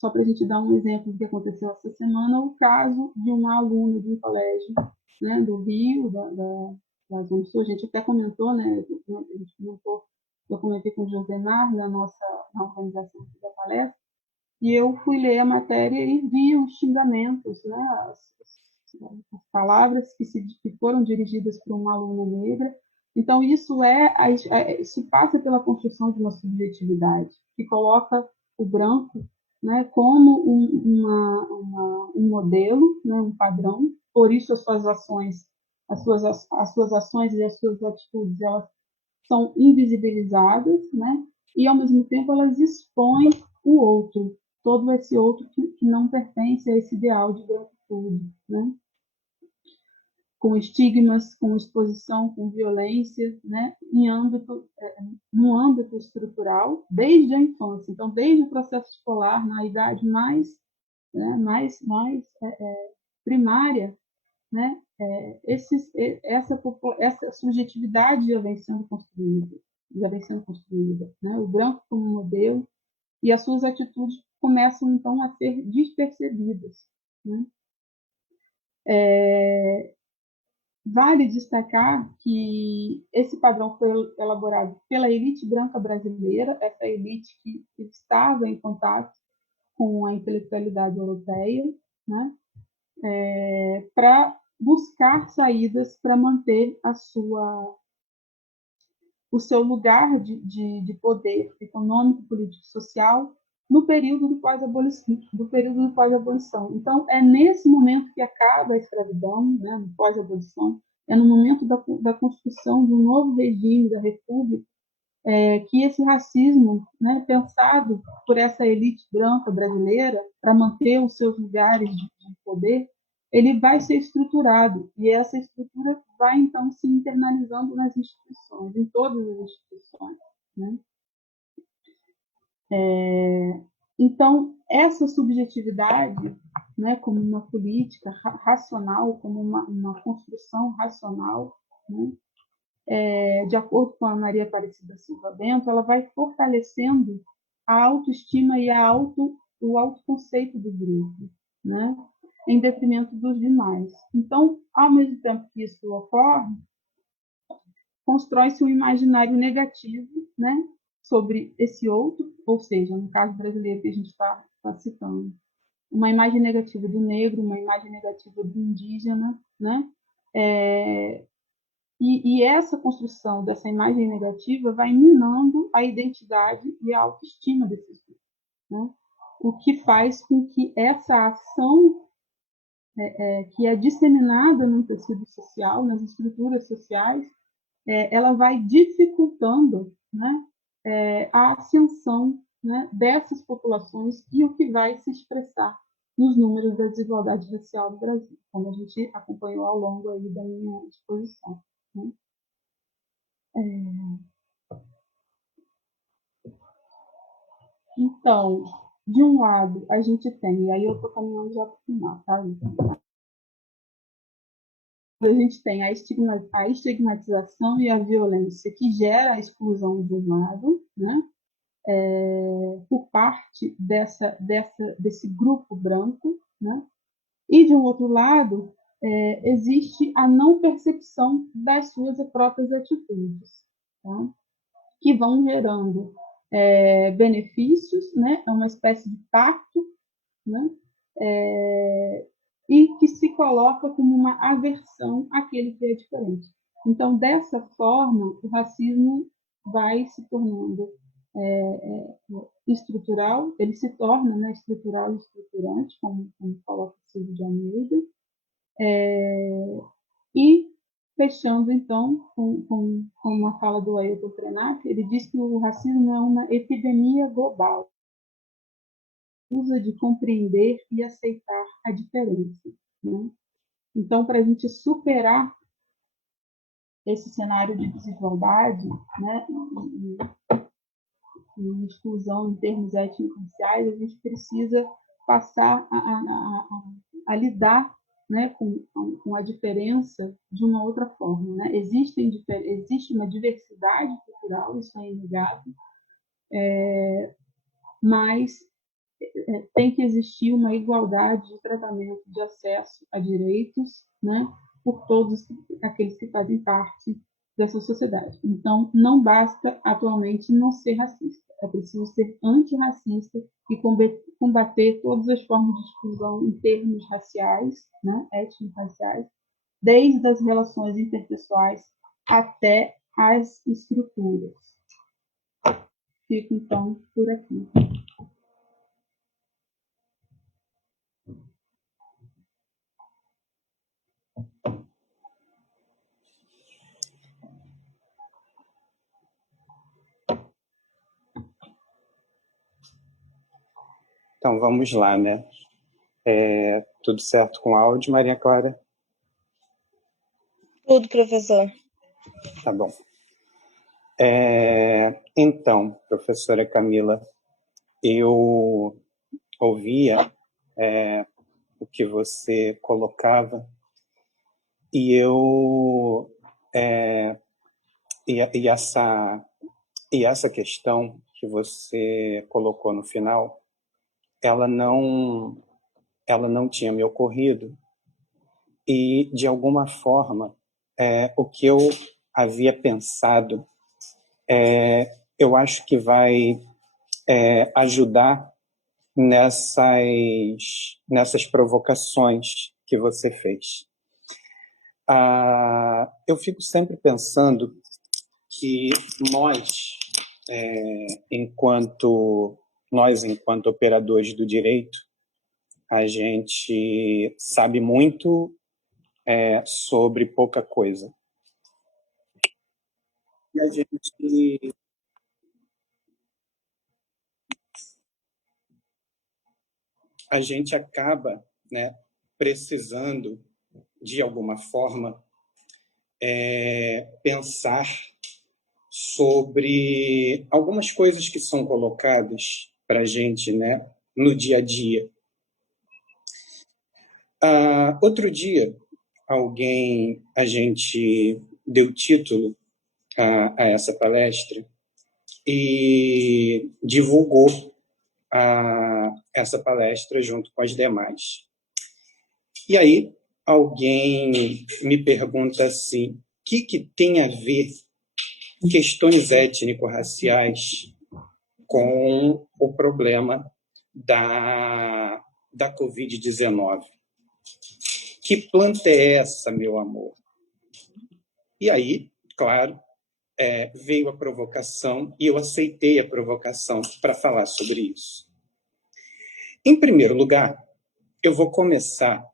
Só para a gente dar um exemplo do que aconteceu essa semana, o caso de uma aluna de um colégio, né, do Rio, da Zona Sul, a gente até comentou, né, a gente comentou, eu comentei com o Josemar na organização da palestra, e eu fui ler a matéria e vi os xingamentos, né, as palavras que foram dirigidas para uma aluna negra. Então, isso passa pela construção de uma subjetividade, que coloca o branco, né, como um modelo, né, um padrão. Por isso, as suas ações e as suas atitudes, elas são invisibilizadas, né? E ao mesmo tempo elas expõem o outro, todo esse outro que não pertence a esse ideal de branquitude, né? Com estigmas, com exposição, com violência, né? No âmbito estrutural, desde a infância. Então, desde o processo escolar, na idade mais primária, né? Essa subjetividade já vem sendo construída, né? O branco como modelo, e as suas atitudes começam então a ser despercebidas, né? Vale destacar que esse padrão foi elaborado pela elite branca brasileira, essa elite que estava em contato com a intelectualidade europeia, né, para buscar saídas para manter o seu lugar de poder econômico, político e social no período do pós-abolição. Então, é nesse momento que acaba a escravidão, né, no pós-abolição, é no momento da construção de um novo regime da República, que esse racismo, né, pensado por essa elite branca brasileira para manter os seus lugares de poder, ele vai ser estruturado, e essa estrutura vai, então, se internalizando nas instituições, em todas as instituições, né? Então, essa subjetividade, né, como uma política racional, como uma construção racional, né, de acordo com a Maria Aparecida Silva Bento, ela vai fortalecendo a autoestima e o autoconceito do grupo, né, em detrimento dos demais. Então, ao mesmo tempo que isso ocorre, constrói-se um imaginário negativo, né, sobre esse outro, ou seja, no caso brasileiro que a gente está citando, uma imagem negativa do negro, uma imagem negativa do indígena, né, e essa construção dessa imagem negativa vai minando a identidade e a autoestima desses grupos, né? O que faz com que essa ação que é disseminada no tecido social, nas estruturas sociais, ela vai dificultando, né, a ascensão, né, dessas populações e o que vai se expressar nos números da desigualdade racial no Brasil, como a gente acompanhou ao longo aí da minha exposição, né? Então, de um lado, a gente tem, e aí eu estou caminhando já para o final, tá? A gente tem a estigmatização e a violência que gera a exclusão de um lado, né? Por parte desse grupo branco, né? E, de um outro lado, existe a não percepção das suas próprias atitudes, tá? Que vão gerando benefícios, né? É uma espécie de pacto, né? E que se coloca como uma aversão àquele que é diferente. Então, dessa forma, o racismo vai se tornando estrutural, ele se torna, né, estrutural e estruturante, como coloca o Silvio de Almeida, e fechando, então, com uma fala do Ailton Krenak, ele diz que o racismo é uma epidemia global, usa de compreender e aceitar a diferença, né? Então, para a gente superar esse cenário de desigualdade, né, e exclusão em termos étnico-raciais, a gente precisa passar a lidar, né, com a diferença de uma outra forma, né? Existe uma diversidade cultural, isso é inegável, mas tem que existir uma igualdade de tratamento, de acesso a direitos, né, por todos aqueles que fazem parte dessa sociedade. Então, não basta atualmente não ser racista, é preciso ser antirracista e combater todas as formas de exclusão em termos raciais, né, étnico-raciais, desde as relações interpessoais até as estruturas. Fico, então, por aqui. Então, vamos lá, né? Tudo certo com o áudio, Maria Clara? Tudo, professor. Tá bom. Então, professora Camila, eu ouvia o que você colocava e eu e essa questão que você colocou no final, ela não tinha me ocorrido e de alguma forma o que eu havia pensado eu acho que vai ajudar nessas provocações que você fez. Eu fico sempre pensando que nós, enquanto operadores do direito, a gente sabe muito sobre pouca coisa. E a gente acaba, né, precisando, de alguma forma, pensar sobre algumas coisas que são colocadas para a gente, né, no dia a dia. Outro dia, a gente deu título a essa palestra e divulgou essa palestra junto com as demais. E aí, alguém me pergunta assim, o que tem a ver questões étnico-raciais com o problema da Covid-19? Que planta é essa, meu amor? E aí, claro, veio a provocação e eu aceitei a provocação para falar sobre isso. Em primeiro lugar, eu vou começar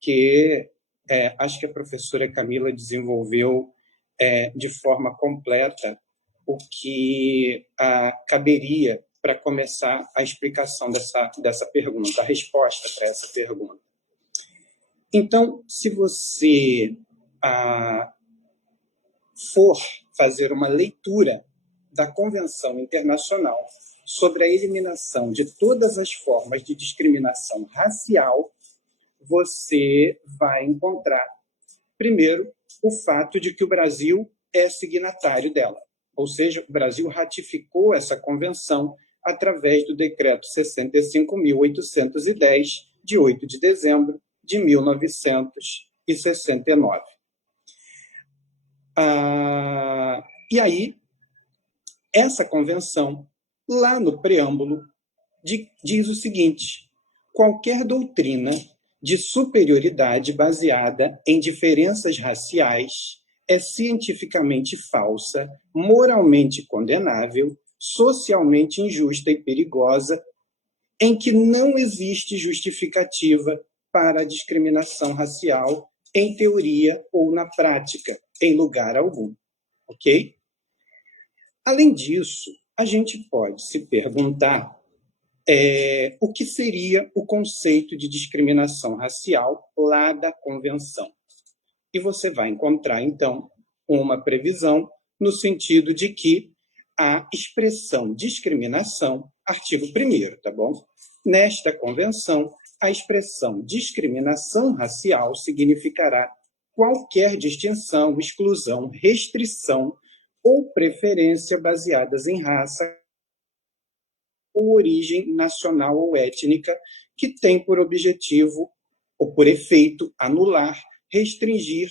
que acho que a professora Camila desenvolveu de forma completa o que caberia para começar a explicação dessa pergunta, a resposta para essa pergunta. Então, se você for fazer uma leitura da Convenção Internacional sobre a eliminação de todas as formas de discriminação racial, você vai encontrar, primeiro, o fato de que o Brasil é signatário dela. Ou seja, o Brasil ratificou essa convenção através do Decreto 65.810, de 8 de dezembro de 1969. E aí, essa convenção, lá no preâmbulo, diz o seguinte: qualquer doutrina de superioridade baseada em diferenças raciais é cientificamente falsa, moralmente condenável, socialmente injusta e perigosa, em que não existe justificativa para a discriminação racial em teoria ou na prática, em lugar algum. Ok? Além disso, a gente pode se perguntar o que seria o conceito de discriminação racial lá da Convenção. E você vai encontrar, então, uma previsão no sentido de que a expressão discriminação, artigo 1º, tá bom? Nesta Convenção, a expressão discriminação racial significará qualquer distinção, exclusão, restrição ou preferência baseadas em raça ou origem nacional ou étnica, que tem por objetivo ou por efeito anular, restringir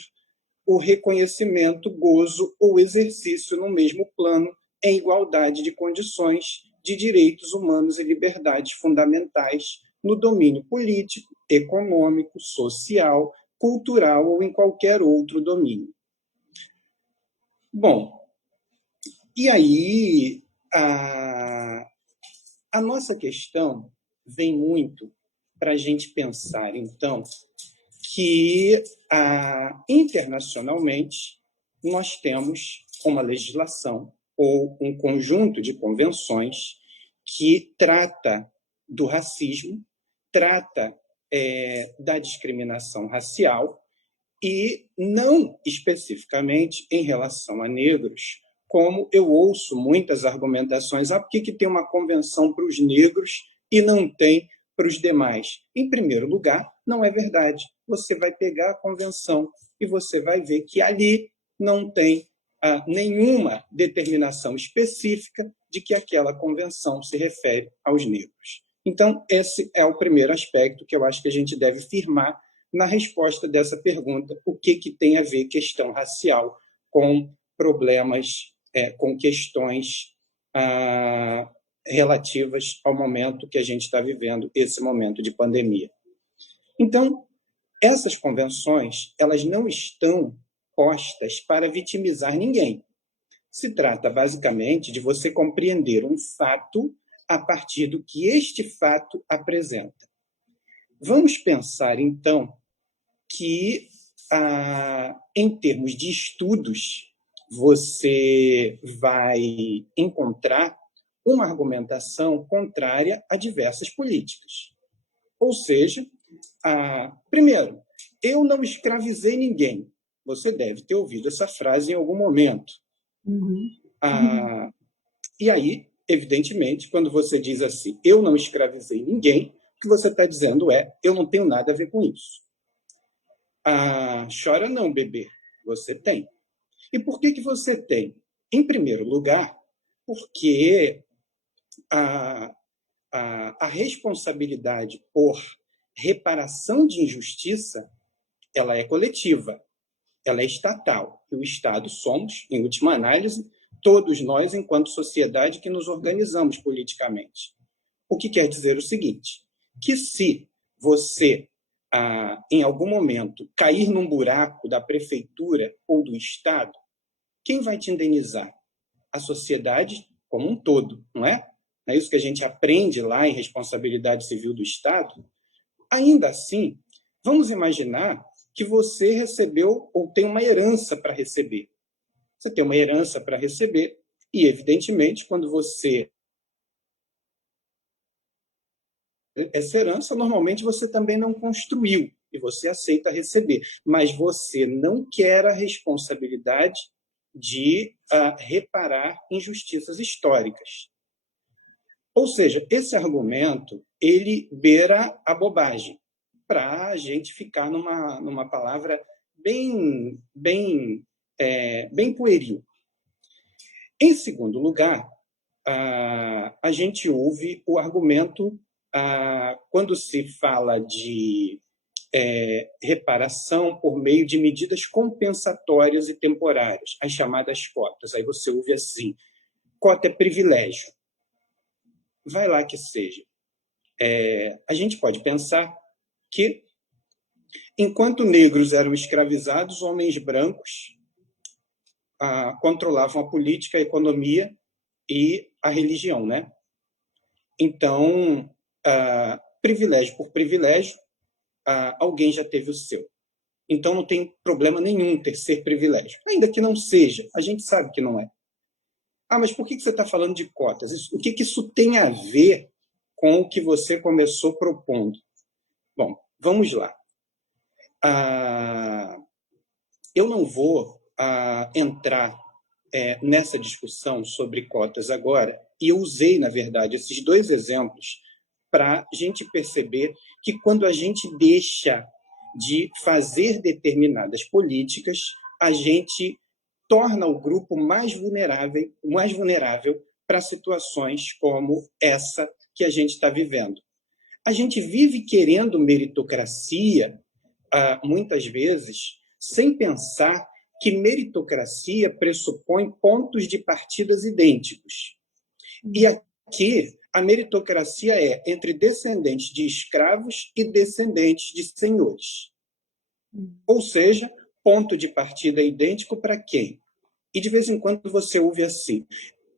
o reconhecimento, gozo ou exercício no mesmo plano, em igualdade de condições de direitos humanos e liberdades fundamentais no domínio político, econômico, social, cultural ou em qualquer outro domínio. Bom, e aí a nossa questão vem muito para a gente pensar, então, que internacionalmente nós temos uma legislação ou um conjunto de convenções que trata do racismo, trata da discriminação racial e não especificamente em relação a negros, como eu ouço muitas argumentações, por que tem uma convenção para os negros e não tem para os demais? Em primeiro lugar, não é verdade. Você vai pegar a convenção e você vai ver que ali não tem nenhuma determinação específica de que aquela convenção se refere aos negros. Então, esse é o primeiro aspecto que eu acho que a gente deve firmar na resposta dessa pergunta: o que tem a ver questão racial com problemas, com questões relativas ao momento que a gente está vivendo, esse momento de pandemia. Então, essas convenções, elas não estão postas para vitimizar ninguém. Se trata, basicamente, de você compreender um fato a partir do que este fato apresenta. Vamos pensar, então, que, em termos de estudos, você vai encontrar uma argumentação contrária a diversas políticas. Ou seja, primeiro, eu não escravizei ninguém. Você deve ter ouvido essa frase em algum momento. E aí, evidentemente, quando você diz assim, eu não escravizei ninguém, o que você está dizendo é, eu não tenho nada a ver com isso. Chora não, bebê. Você tem. E por que você tem? Em primeiro lugar, porque a responsabilidade por reparação de injustiça, ela é coletiva, ela é estatal. E o Estado somos, em última análise, todos nós, enquanto sociedade, que nos organizamos politicamente. O que quer dizer o seguinte, que se você, em algum momento, cair num buraco da prefeitura ou do Estado, quem vai te indenizar? A sociedade como um todo, não é? Não é isso que a gente aprende lá em responsabilidade civil do Estado? Ainda assim, vamos imaginar que você recebeu ou tem uma herança para receber. Você tem uma herança para receber e, evidentemente, quando você... Essa herança, normalmente, você também não construiu e você aceita receber, mas você não quer a responsabilidade de reparar injustiças históricas. Ou seja, esse argumento, ele beira a bobagem, para a gente ficar numa palavra bem pueril. Em segundo lugar, a gente ouve o argumento, quando se fala de reparação por meio de medidas compensatórias e temporárias, as chamadas cotas. Aí você ouve assim, cota é privilégio. Vai lá que seja. A gente pode pensar que, enquanto negros eram escravizados, homens brancos controlavam a política, a economia e a religião, né? Então, privilégio por privilégio, alguém já teve o seu. Então, não tem problema nenhum ter ser privilégio. Ainda que não seja, a gente sabe que não é. Mas por que você está falando de cotas? O que isso tem a ver com o que você começou propondo? Bom, vamos lá. Eu não vou entrar nessa discussão sobre cotas agora, e eu usei, na verdade, esses dois exemplos para a gente perceber que quando a gente deixa de fazer determinadas políticas, a gente torna o grupo mais vulnerável para situações como essa que a gente está vivendo. A gente vive querendo meritocracia, muitas vezes, sem pensar que meritocracia pressupõe pontos de partidas idênticos. E aqui, a meritocracia é entre descendentes de escravos e descendentes de senhores. Ou seja, ponto de partida idêntico para quem? E de vez em quando você ouve assim,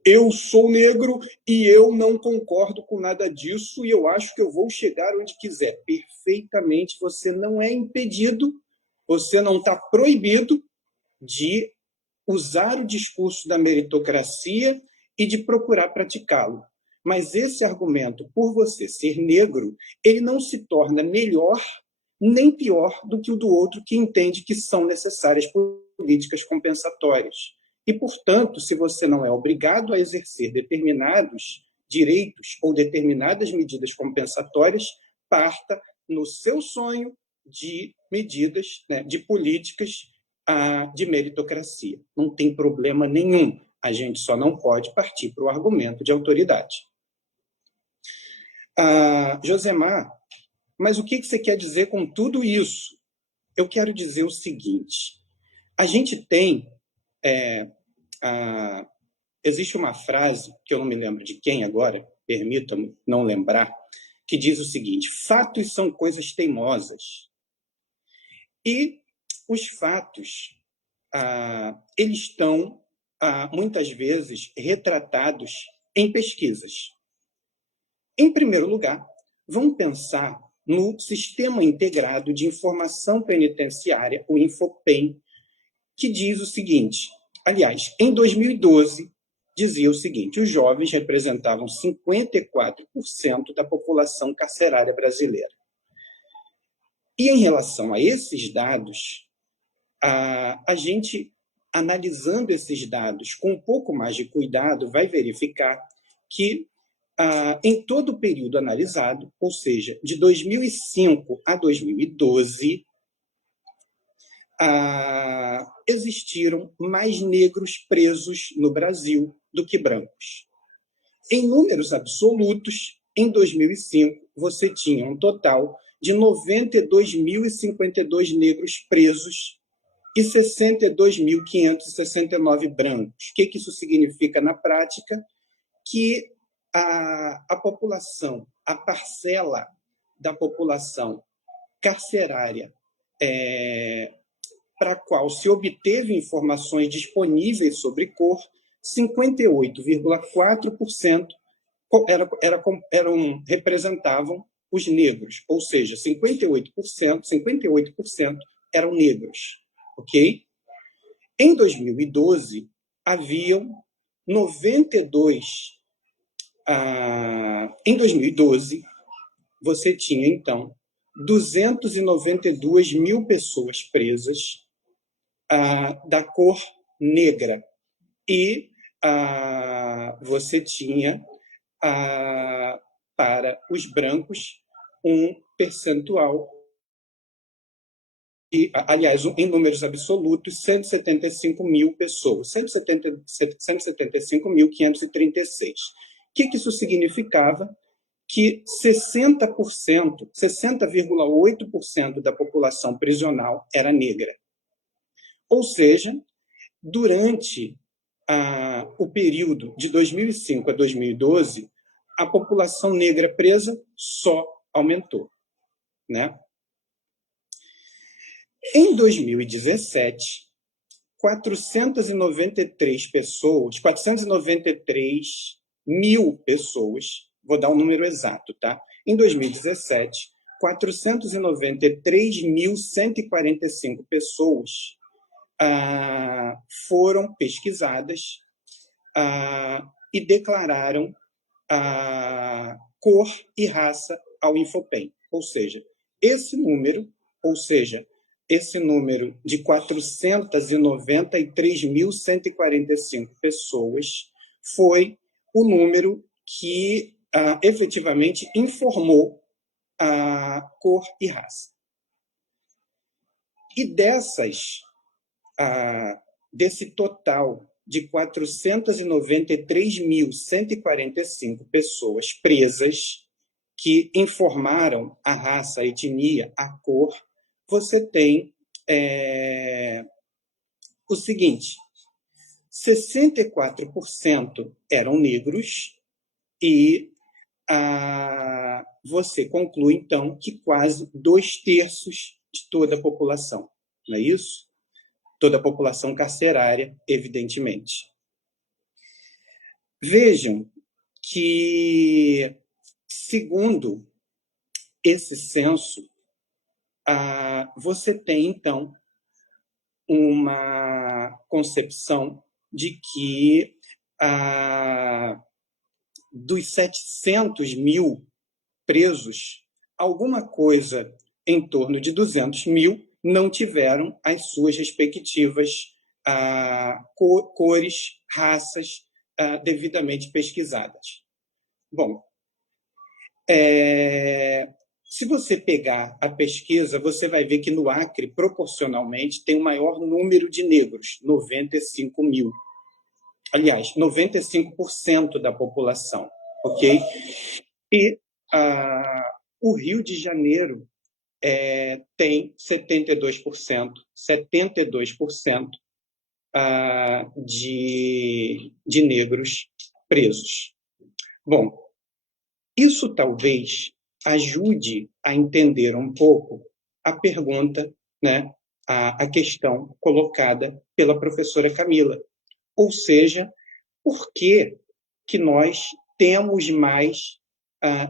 eu sou negro e eu não concordo com nada disso e eu acho que eu vou chegar onde quiser. Perfeitamente, você não é impedido, você não está proibido de usar o discurso da meritocracia e de procurar praticá-lo. Mas esse argumento, por você ser negro, ele não se torna melhor nem pior do que o do outro que entende que são necessárias políticas compensatórias. E, portanto, se você não é obrigado a exercer determinados direitos ou determinadas medidas compensatórias, parta no seu sonho de medidas, né, de políticas de meritocracia. Não tem problema nenhum. A gente só não pode partir para o argumento de autoridade. Josemar, mas o que você quer dizer com tudo isso? Eu quero dizer o seguinte, a gente tem... existe uma frase, que eu não me lembro de quem agora, permitam-me não lembrar, que diz o seguinte: fatos são coisas teimosas. E os fatos, eles estão, muitas vezes, retratados em pesquisas. Em primeiro lugar, vamos pensar no Sistema Integrado de Informação Penitenciária, o Infopen, que diz o seguinte, aliás, em 2012, dizia o seguinte: os jovens representavam 54% da população carcerária brasileira. E em relação a esses dados, a gente, analisando esses dados com um pouco mais de cuidado, vai verificar que, em todo o período analisado, ou seja, de 2005 a 2012, existiram mais negros presos no Brasil do que brancos. Em números absolutos, em 2005, você tinha um total de 92.052 negros presos e 62.569 brancos. O que isso significa na prática? Que a população, a parcela da população carcerária para a qual se obteve informações disponíveis sobre cor, 58,4% representavam os negros, ou seja, 58% eram negros, ok? Em 2012, haviam 92... em 2012, você tinha, então, 292 mil pessoas presas da cor negra. E você tinha, para os brancos, um percentual, aliás, em números absolutos, 175 mil pessoas, 175.536. O que isso significava? Que 60,8% da população prisional era negra. Ou seja, durante o período de 2005 a 2012, a população negra presa só aumentou, né? Em 2017, 493 mil pessoas, vou dar um número exato, tá? Em 2017, 493.145 pessoas foram pesquisadas e declararam cor e raça ao Infopen. Ou seja, esse número de 493.145 pessoas foi o número que efetivamente informou a cor e raça. E desse total de 493.145 pessoas presas que informaram a raça, a etnia, a cor, você tem o seguinte: 64% eram negros e você conclui, então, que quase 2/3 de toda a população, não é isso? Toda a população carcerária, evidentemente. Vejam que, segundo esse censo, você tem, então, uma concepção de que dos 700 mil presos, alguma coisa em torno de 200 mil não tiveram as suas respectivas cores, raças devidamente pesquisadas. Bom, se você pegar a pesquisa, você vai ver que no Acre, proporcionalmente, tem o maior número de negros, 95 mil. Aliás, 95% da população, ok? E o Rio de Janeiro tem 72% de negros presos. Bom, Isso talvez ajude a entender um pouco a pergunta, né, a questão colocada pela professora Camila. Ou seja, por que nós temos mais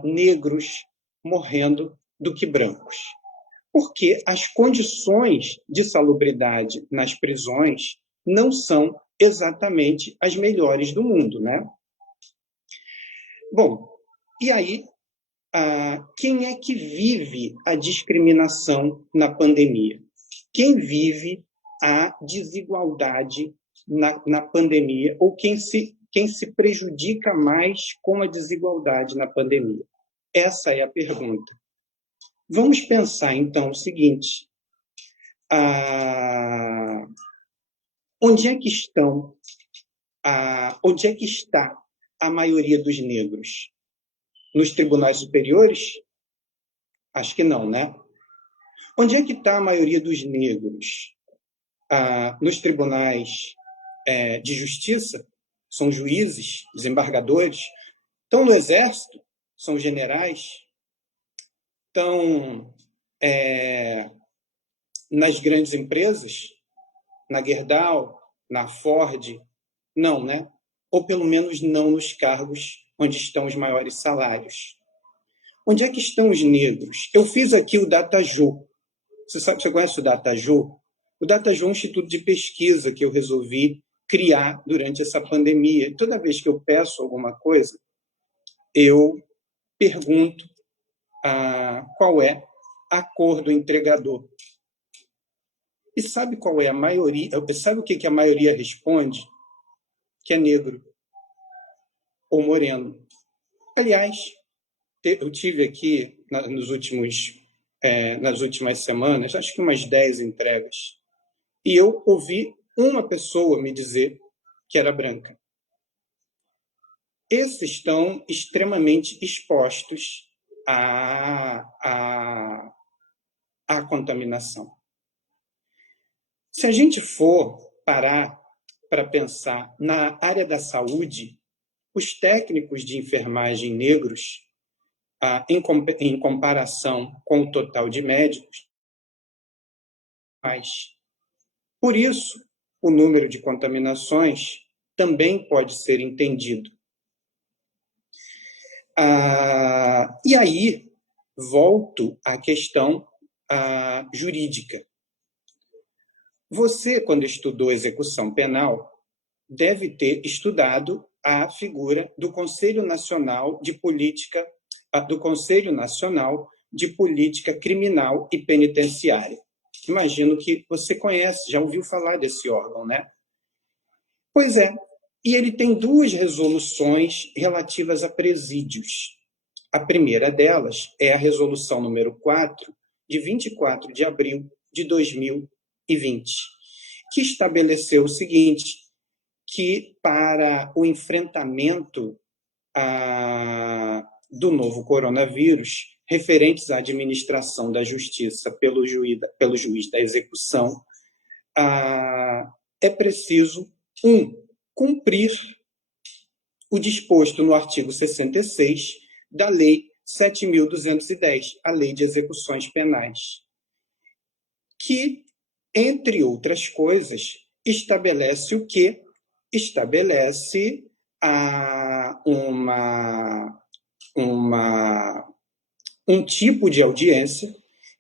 negros morrendo do que brancos? Porque as condições de salubridade nas prisões não são exatamente as melhores do mundo, né? Bom, e aí, quem é que vive a discriminação na pandemia? Quem vive a desigualdade na pandemia, ou quem se prejudica mais com a desigualdade na pandemia? Essa é a pergunta. Vamos pensar, então, o seguinte. Onde é que está a maioria dos negros? Nos tribunais superiores? Acho que não, né? Onde é que está a maioria dos negros? Nos tribunais de justiça? São juízes, desembargadores? Estão no exército? São generais? Estão nas grandes empresas? Na Gerdau? Na Ford? Não, né? Ou pelo menos não nos cargos onde estão os maiores salários. Onde é que estão os negros? Eu fiz aqui o DataJu. Você conhece o DataJu? O DataJu é um instituto de pesquisa que eu resolvi criar durante essa pandemia. Toda vez que eu peço alguma coisa, eu pergunto qual é a cor do entregador. E sabe qual é a maioria? Sabe o que a maioria responde? Que é negro ou moreno. Aliás, eu tive aqui nas últimas semanas, acho que umas 10 entregas, e eu ouvi uma pessoa me dizer que era branca. Esses estão extremamente expostos à contaminação. Se a gente for parar para pensar na área da saúde, os técnicos de enfermagem negros, em comparação com o total de médicos, mas, por isso, o número de contaminações também pode ser entendido. E aí, volto à questão jurídica. Você, quando estudou execução penal, deve ter estudado a figura do Conselho Nacional de Política Criminal e Penitenciária. Imagino que você conhece, já ouviu falar desse órgão, né? Pois é, e ele tem 2 resoluções relativas a presídios. A primeira delas é a resolução número 4, de 24 de abril de 2020, que estabeleceu o seguinte, que para o enfrentamento do novo coronavírus, referentes à administração da justiça pelo juiz da execução, é preciso, cumprir o disposto no artigo 66 da Lei 7.210, a Lei de Execuções Penais, que, entre outras coisas, estabelece o quê? Estabelece um tipo de audiência,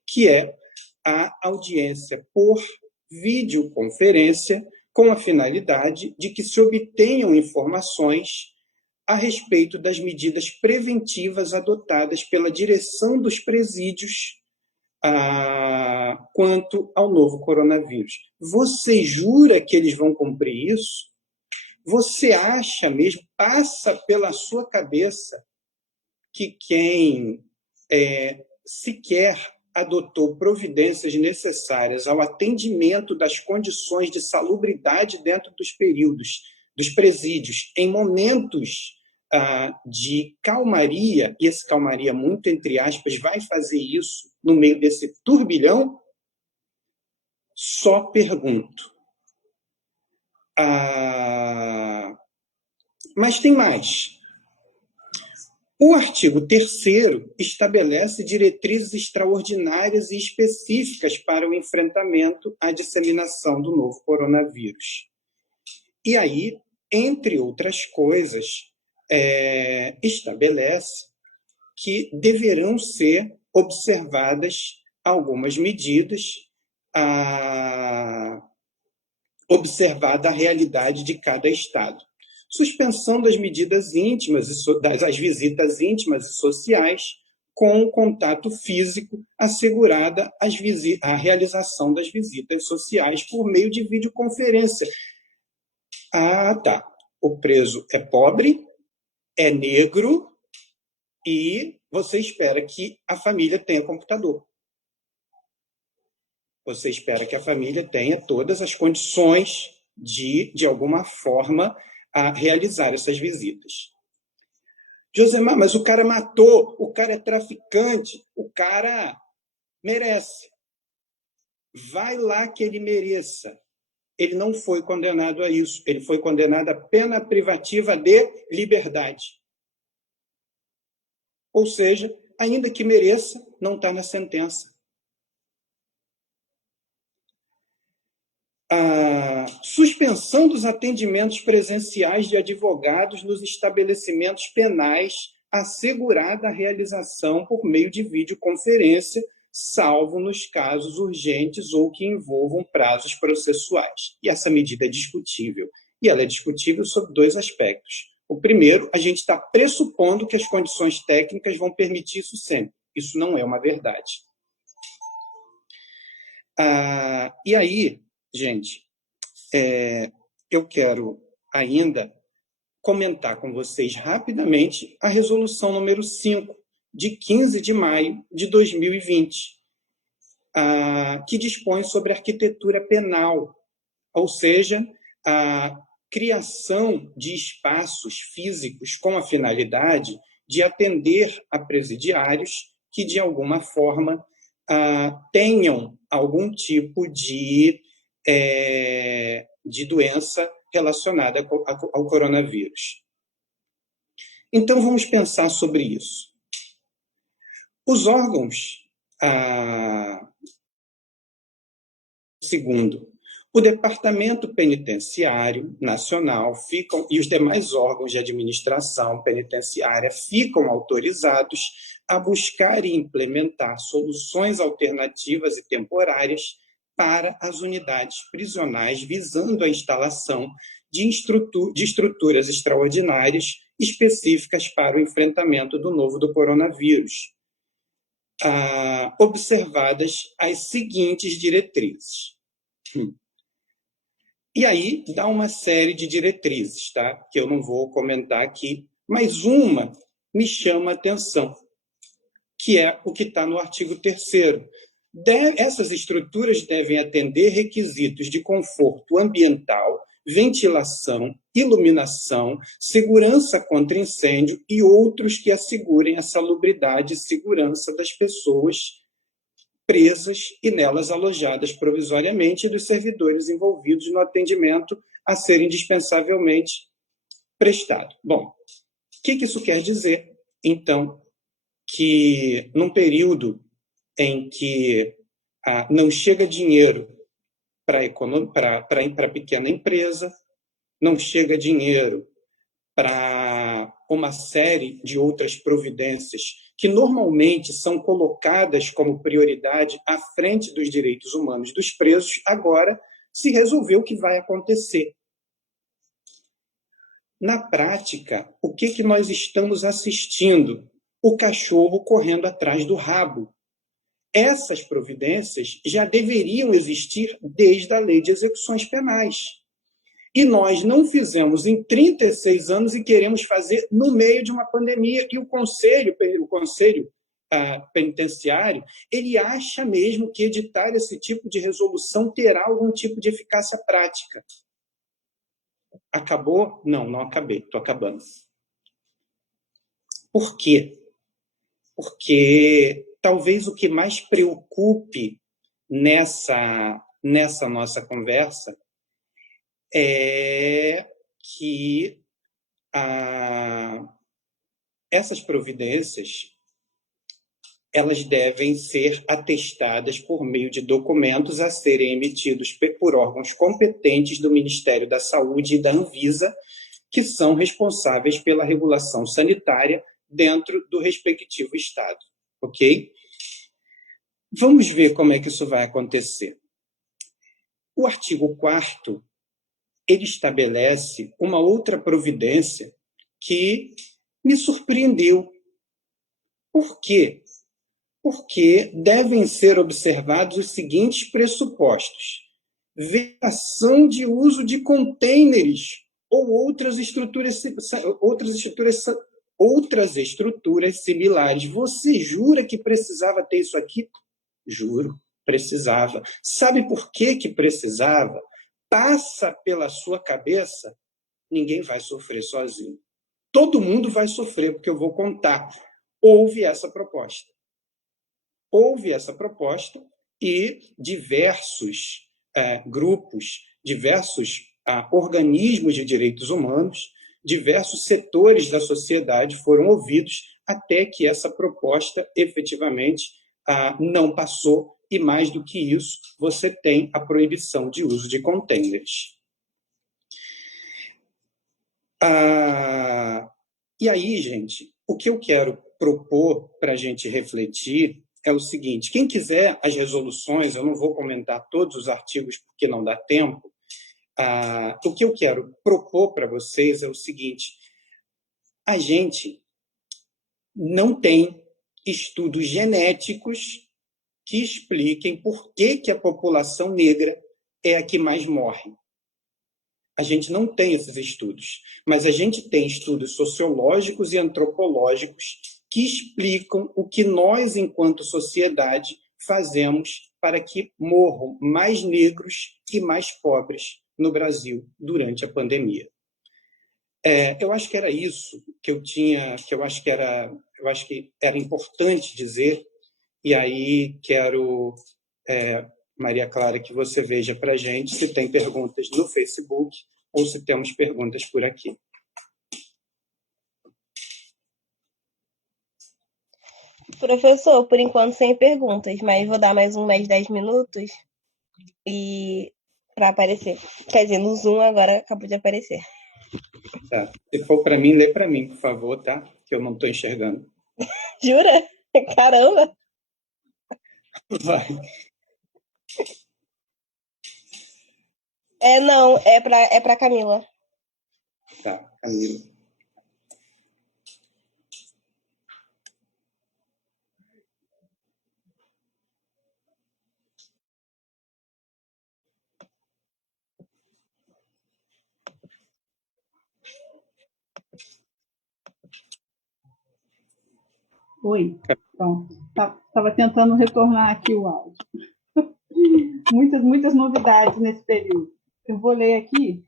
que é a audiência por videoconferência, com a finalidade de que se obtenham informações a respeito das medidas preventivas adotadas pela direção dos presídios quanto ao novo coronavírus. Você jura que eles vão cumprir isso? Você acha mesmo, passa pela sua cabeça que quem sequer adotou providências necessárias ao atendimento das condições de salubridade dentro dos presídios, em momentos de calmaria, e esse calmaria, muito entre aspas, vai fazer isso no meio desse turbilhão? Só pergunto. Mas tem mais. O artigo 3º estabelece diretrizes extraordinárias e específicas para o enfrentamento à disseminação do novo coronavírus. E aí, entre outras coisas, estabelece que deverão ser observadas algumas medidas, observada a realidade de cada estado. Suspensão das medidas íntimas, das visitas íntimas e sociais, com contato físico, assegurada a realização das visitas sociais por meio de videoconferência. Tá. O preso é pobre, é negro e você espera que a família tenha computador. Você espera que a família tenha todas as condições de alguma forma, a realizar essas visitas. Josemar, mas o cara matou, o cara é traficante, o cara merece. Vai lá que ele mereça. Ele não foi condenado a isso, ele foi condenado a pena privativa de liberdade. Ou seja, ainda que mereça, não está na sentença. A suspensão dos atendimentos presenciais de advogados nos estabelecimentos penais, assegurada a realização por meio de videoconferência, salvo nos casos urgentes ou que envolvam prazos processuais. E essa medida é discutível. E ela é discutível sob 2 aspectos. O primeiro, a gente está pressupondo que as condições técnicas vão permitir isso sempre. Isso não é uma verdade. E aí, gente, eu quero ainda comentar com vocês rapidamente a resolução número 5, de 15 de maio de 2020, que dispõe sobre arquitetura penal, ou seja, a criação de espaços físicos com a finalidade de atender a presidiários que, de alguma forma, tenham algum tipo de doença relacionada ao coronavírus. Então, vamos pensar sobre isso. Os órgãos, segundo, o Departamento Penitenciário Nacional e os demais órgãos de administração penitenciária ficam autorizados a buscar e implementar soluções alternativas e temporárias para as unidades prisionais, visando a instalação de estruturas extraordinárias específicas para o enfrentamento do novo coronavírus, observadas as seguintes diretrizes. E aí dá uma série de diretrizes, tá? Que eu não vou comentar aqui, mas uma me chama a atenção, que é o que está no artigo 3º. Essas estruturas devem atender requisitos de conforto ambiental, ventilação, iluminação, segurança contra incêndio e outros que assegurem a salubridade e segurança das pessoas presas e nelas alojadas provisoriamente e dos servidores envolvidos no atendimento a ser indispensavelmente prestado. Bom, o que isso quer dizer? Então, que num período em que não chega dinheiro para a pequena empresa, não chega dinheiro para uma série de outras providências que normalmente são colocadas como prioridade à frente dos direitos humanos dos presos, agora se resolveu o que vai acontecer. Na prática, o que nós estamos assistindo? O cachorro correndo atrás do rabo. Essas providências já deveriam existir desde a Lei de Execuções Penais. E nós não fizemos em 36 anos e queremos fazer no meio de uma pandemia. E o Conselho Penitenciário, ele acha mesmo que editar esse tipo de resolução terá algum tipo de eficácia prática. Acabou? Não acabei, estou acabando. Por quê? Porque talvez o que mais preocupe nessa nossa conversa é que essas providências elas devem ser atestadas por meio de documentos a serem emitidos por órgãos competentes do Ministério da Saúde e da Anvisa, que são responsáveis pela regulação sanitária dentro do respectivo estado, ok? Vamos ver como é que isso vai acontecer. O artigo 4º, ele estabelece uma outra providência que me surpreendeu. Por quê? Porque devem ser observados os seguintes pressupostos: vedação de uso de contêineres ou outras estruturas similares. Você jura que precisava ter isso aqui? Juro, precisava. Sabe por que precisava? Passa pela sua cabeça, ninguém vai sofrer sozinho. Todo mundo vai sofrer, porque eu vou contar. Houve essa proposta e diversos grupos, diversos organismos de direitos humanos, diversos setores da sociedade foram ouvidos até que essa proposta efetivamente não passou, e mais do que isso, você tem a proibição de uso de contêineres. E aí, gente, o que eu quero propor para a gente refletir é o seguinte: quem quiser as resoluções, eu não vou comentar todos os artigos porque não dá tempo. O que eu quero propor para vocês é o seguinte: a gente não tem estudos genéticos que expliquem por que a população negra é a que mais morre. A gente não tem esses estudos, mas a gente tem estudos sociológicos e antropológicos que explicam o que nós, enquanto sociedade, fazemos para que morram mais negros e mais pobres no Brasil durante a pandemia. Eu acho que era isso que eu acho que era importante dizer, e aí quero, Maria Clara, que você veja para a gente se tem perguntas no Facebook ou se temos perguntas por aqui. Professor, por enquanto sem perguntas, mas vou dar mais 10 minutos e para aparecer. Quer dizer, no Zoom agora acabou de aparecer. Tá. Se for para mim, lê para mim, por favor, tá? Que eu não estou enxergando. Jura? Caramba! Vai. Não, é para Camila. Tá, Camila. Oi, pronto. Estava tentando retornar aqui o áudio. Muitas novidades nesse período. Eu vou ler aqui.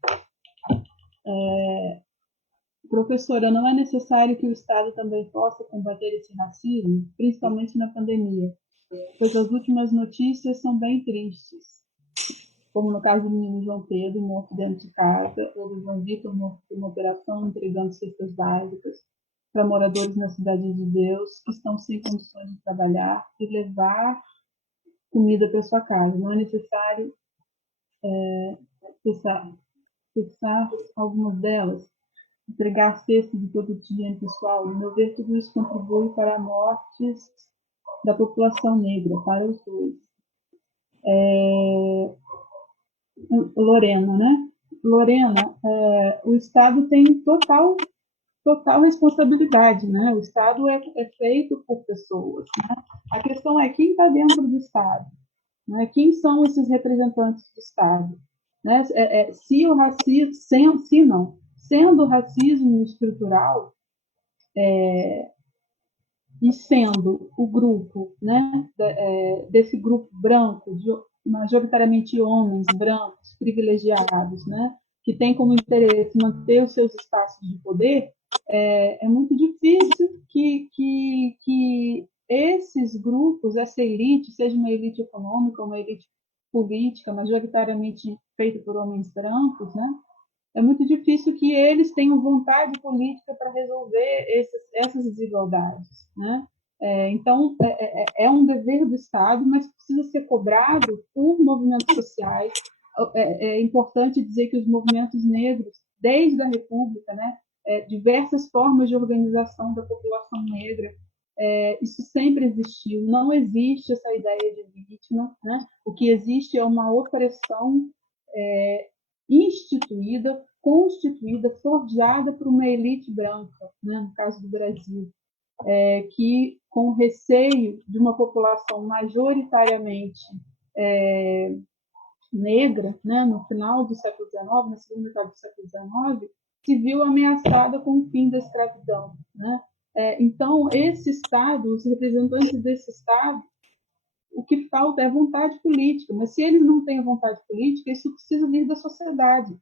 Professora, não é necessário que o Estado também possa combater esse racismo, principalmente na pandemia, pois as últimas notícias são bem tristes, como no caso do menino João Pedro, morto dentro de casa, ou do João Vitor, morto por uma operação entregando cestas básicas para moradores na Cidade de Deus que estão sem condições de trabalhar e levar comida para sua casa. Não é necessário cessar algumas delas, entregar cestas de todo dia pessoal. No meu ver, tudo isso contribui para a morte da população negra, para os dois. Lorena, né? Lorena, o Estado tem total responsabilidade, né? O Estado é feito por pessoas, né? A questão é quem está dentro do Estado, né? Quem são esses representantes do Estado, né? Se o racismo, sendo o racismo estrutural, e sendo o grupo, né, desse grupo branco, majoritariamente homens brancos privilegiados, né, que tem como interesse manter os seus espaços de poder, é muito difícil que esses grupos, essa elite, seja uma elite econômica, uma elite política, majoritariamente feita por homens brancos, né, é muito difícil que eles tenham vontade política para resolver essas desigualdades, né? Então, é um dever do Estado, mas precisa ser cobrado por movimentos sociais. É importante dizer que os movimentos negros, desde a República, né, diversas formas de organização da população negra, isso sempre existiu. Não existe essa ideia de vítima, né? O que existe é uma opressão instituída, constituída, forjada por uma elite branca, né? No caso do Brasil, que, com receio de uma população majoritariamente negra, né? No final do século XIX, na segunda metade do século XIX, se viu ameaçada com o fim da escravidão, né? Então, esse Estado, os representantes desse Estado, o que falta é vontade política, mas se eles não têm vontade política, isso precisa vir da sociedade,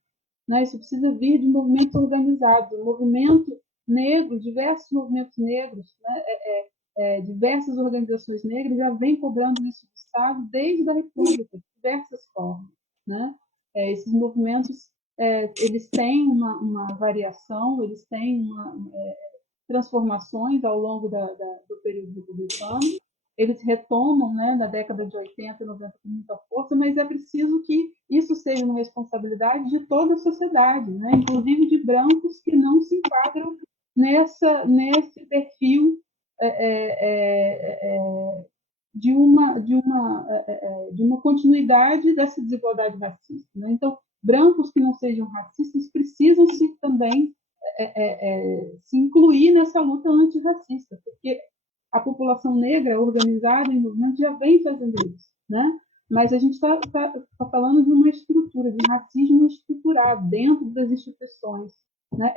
né? Isso precisa vir de movimentos organizados, o movimento negro, diversos movimentos negros, né? Diversas organizações negras já vêm cobrando isso do Estado desde a República, de diversas formas, né? Esses movimentos, eles têm uma variação, eles têm transformações ao longo do período republicano. Eles retomam, né, na década de 80 e 90 com muita força, mas é preciso que isso seja uma responsabilidade de toda a sociedade, né, inclusive de brancos que não se enquadram nesse perfil de uma continuidade dessa desigualdade racista, né? Então, brancos que não sejam racistas precisam se também se incluir nessa luta antirracista, porque a população negra organizada em movimento já vem fazendo isso, né? Mas a gente está falando de uma estrutura, de um racismo estruturado dentro das instituições, né?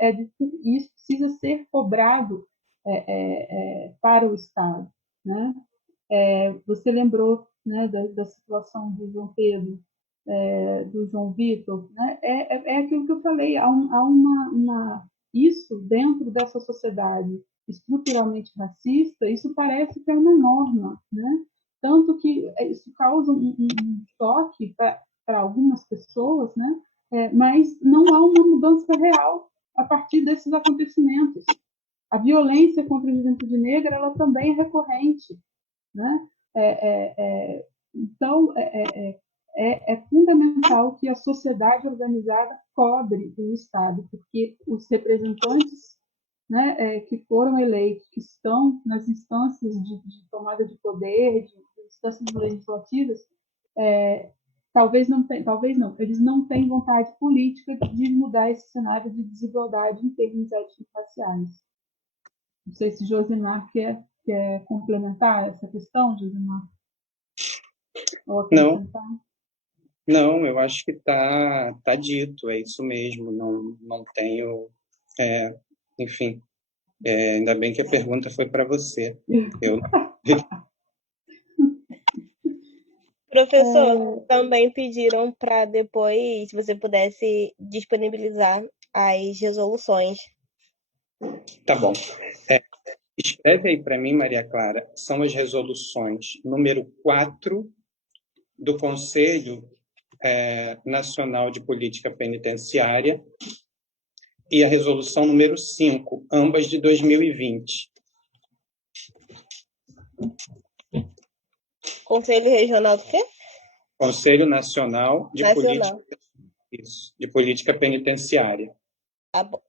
E isso precisa ser cobrado para o Estado, né? Você lembrou, né, da situação do João Pedro, do João Vitor, né? É aquilo que eu falei, há isso dentro dessa sociedade estruturalmente racista, isso parece que é uma norma, né? Tanto que isso causa um choque para algumas pessoas, né? Mas não há uma mudança real a partir desses acontecimentos. A violência contra a juventude negra, ela também é recorrente, né? Então, é fundamental que a sociedade organizada cobre o Estado, porque os representantes, né, que foram eleitos, que estão nas instâncias de tomada de poder, de instâncias legislativas, talvez não, eles não têm vontade política de mudar esse cenário de desigualdade em termos étnico-raciais. Não sei se Josimar quer complementar essa questão, Josimar? Não, eu acho que está dito, é isso mesmo, não tenho, enfim, ainda bem que a pergunta foi para você. Professor, também pediram para depois, se você pudesse disponibilizar as resoluções. Tá bom. Escreve aí para mim, Maria Clara, são as resoluções número 4 do Conselho Nacional de Política Penitenciária e a resolução número 5, ambas de 2020. Conselho Regional do quê? Conselho Nacional de Política Penitenciária. Tá bom.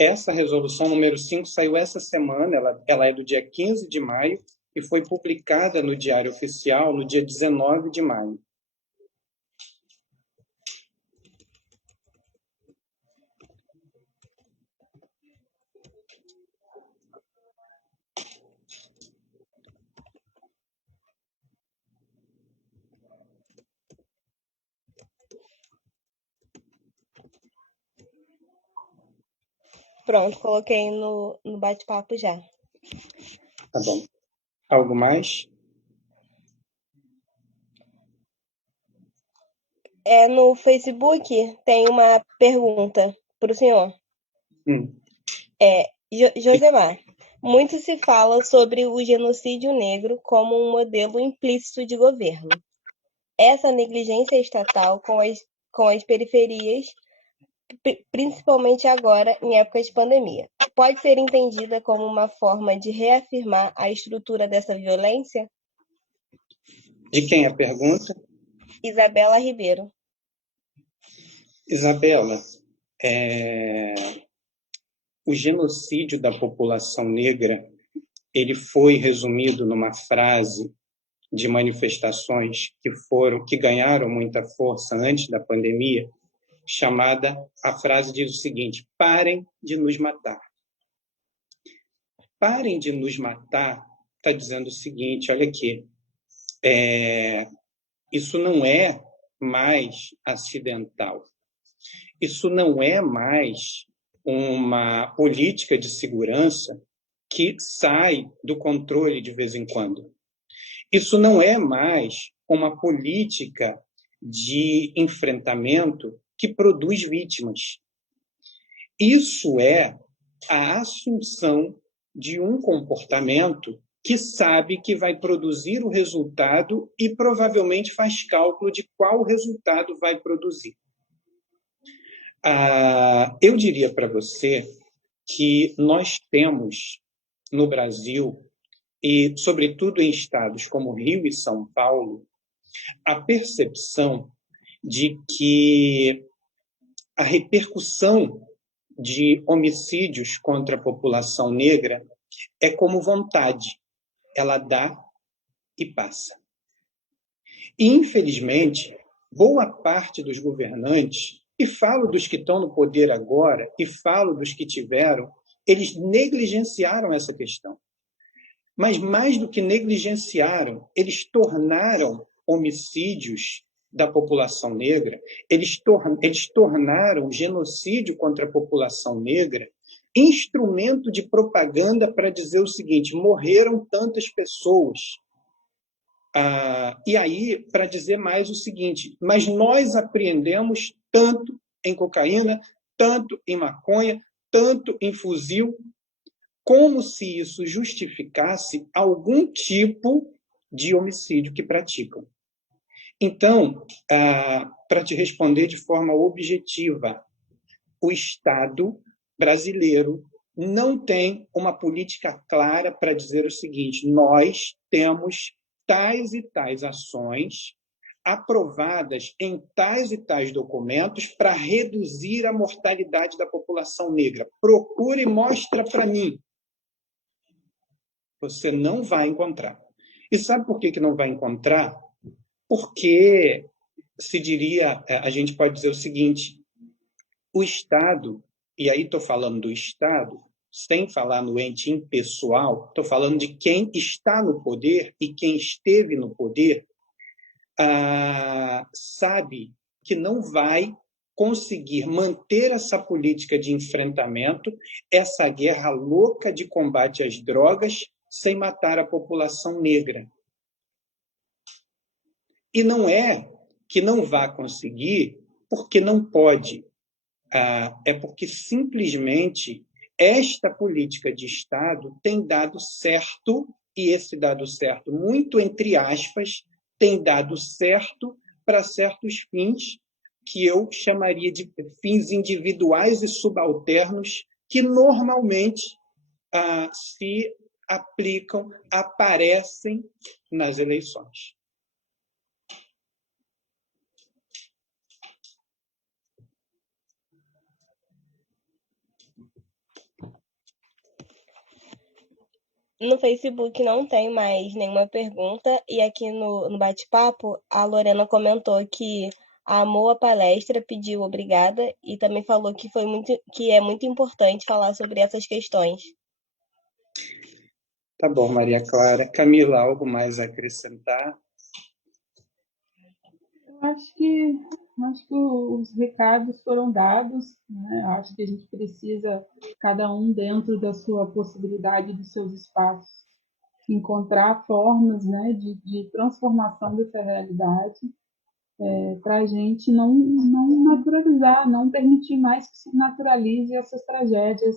Essa resolução número 5 saiu essa semana, ela é do dia 15 de maio e foi publicada no Diário Oficial no dia 19 de maio. Pronto, coloquei no bate-papo já. Tá bom. Algo mais? No Facebook tem uma pergunta para o senhor. Josemar, muito se fala sobre o genocídio negro como um modelo implícito de governo. essa negligência estatal com as periferias, principalmente agora, em época de pandemia, pode ser entendida como uma forma de reafirmar a estrutura dessa violência? De quem a pergunta? Isabela Ribeiro. Isabela, o genocídio da população negra, ele foi resumido numa frase de manifestações que ganharam muita força antes da pandemia, a frase diz o seguinte: parem de nos matar. Parem de nos matar está dizendo o seguinte, olha aqui, isso não é mais acidental. Isso não é mais uma política de segurança que sai do controle de vez em quando. Isso não é mais uma política de enfrentamento que produz vítimas. Isso é a assunção de um comportamento que sabe que vai produzir o resultado e provavelmente faz cálculo de qual resultado vai produzir. Eu diria para você que nós temos no Brasil, e sobretudo em estados como Rio e São Paulo, a percepção de que a repercussão de homicídios contra a população negra é como vontade, ela dá e passa. E, infelizmente, boa parte dos governantes, e falo dos que estão no poder agora, e falo dos que tiveram, eles negligenciaram essa questão. Mas, mais do que negligenciaram, eles tornaram homicídios da população negra, eles tornaram genocídio contra a população negra instrumento de propaganda para dizer o seguinte: morreram tantas pessoas. E aí, para dizer mais o seguinte: mas nós apreendemos tanto em cocaína, tanto em maconha, tanto em fuzil, como se isso justificasse algum tipo de homicídio que praticam. Então, para te responder de forma objetiva, o Estado brasileiro não tem uma política clara para dizer o seguinte: nós temos tais e tais ações aprovadas em tais e tais documentos para reduzir a mortalidade da população negra. Procure e mostra para mim. Você não vai encontrar. E sabe por que não vai encontrar? Porque a gente pode dizer o seguinte: o Estado, e aí estou falando do Estado, sem falar no ente impessoal, estou falando de quem está no poder e quem esteve no poder, sabe que não vai conseguir manter essa política de enfrentamento, essa guerra louca de combate às drogas, sem matar a população negra. E não é que não vá conseguir porque não pode. É porque simplesmente esta política de Estado tem dado certo, e esse dado certo, muito entre aspas, tem dado certo para certos fins que eu chamaria de fins individuais e subalternos, que normalmente se aplicam, aparecem nas eleições. No Facebook não tem mais nenhuma pergunta, e aqui no bate-papo a Lorena comentou que amou a palestra, pediu obrigada e também falou que é muito importante falar sobre essas questões. Tá bom, Maria Clara. Camila, algo mais a acrescentar? Eu acho que os recados foram dados, né? Acho que a gente precisa, cada um dentro da sua possibilidade, dos seus espaços, encontrar formas, né, de transformação dessa realidade, para a gente não naturalizar, não permitir mais que se naturalize essas tragédias,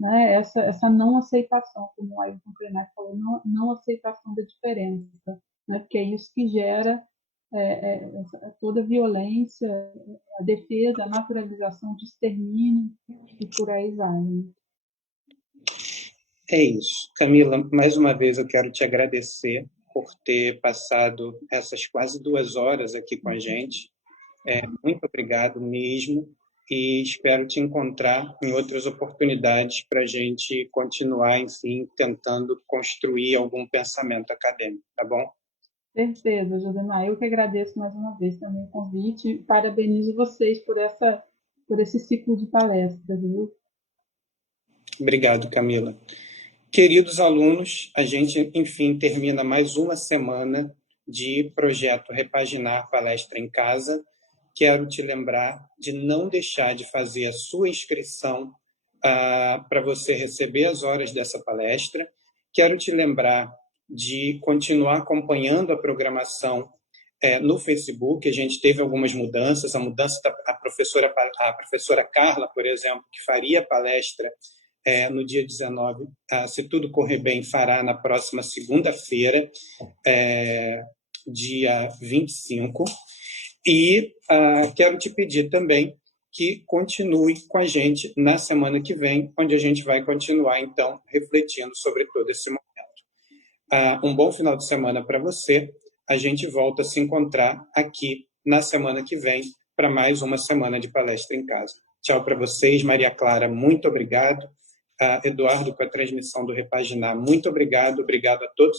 né? Essa não aceitação, como o Ailton Krenak falou, não aceitação da diferença, né? Porque é isso que gera toda a violência, a defesa, a naturalização de extermínio e por aí vai. Né? É isso. Camila, mais uma vez eu quero te agradecer por ter passado essas quase 2 horas aqui com a gente. Muito obrigado mesmo e espero te encontrar em outras oportunidades para a gente continuar, enfim, tentando construir algum pensamento acadêmico, tá bom? Certeza, Josemar. Eu que agradeço mais uma vez também o convite e parabenizo vocês por esse ciclo de palestras, viu? Obrigado, Camila. Queridos alunos, a gente, enfim, termina mais uma semana de projeto Repaginar Palestra em Casa. Quero te lembrar de não deixar de fazer a sua inscrição para você receber as horas dessa palestra. Quero te lembrar de continuar acompanhando a programação no Facebook. A gente teve algumas mudanças. A mudança da professora Carla, por exemplo, que faria a palestra no dia 19, se tudo correr bem, fará na próxima segunda-feira, dia 25. E quero te pedir também que continue com a gente na semana que vem, onde a gente vai continuar, então, refletindo sobre todo esse momento. Um bom final de semana para você. A gente volta a se encontrar aqui na semana que vem para mais uma semana de palestra em casa. Tchau para vocês. Maria Clara, muito obrigado. Eduardo, com a transmissão do Repaginar, muito obrigado. Obrigado a todos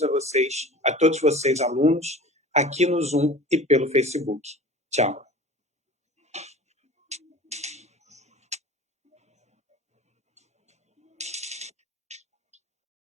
vocês, alunos, aqui no Zoom e pelo Facebook. Tchau.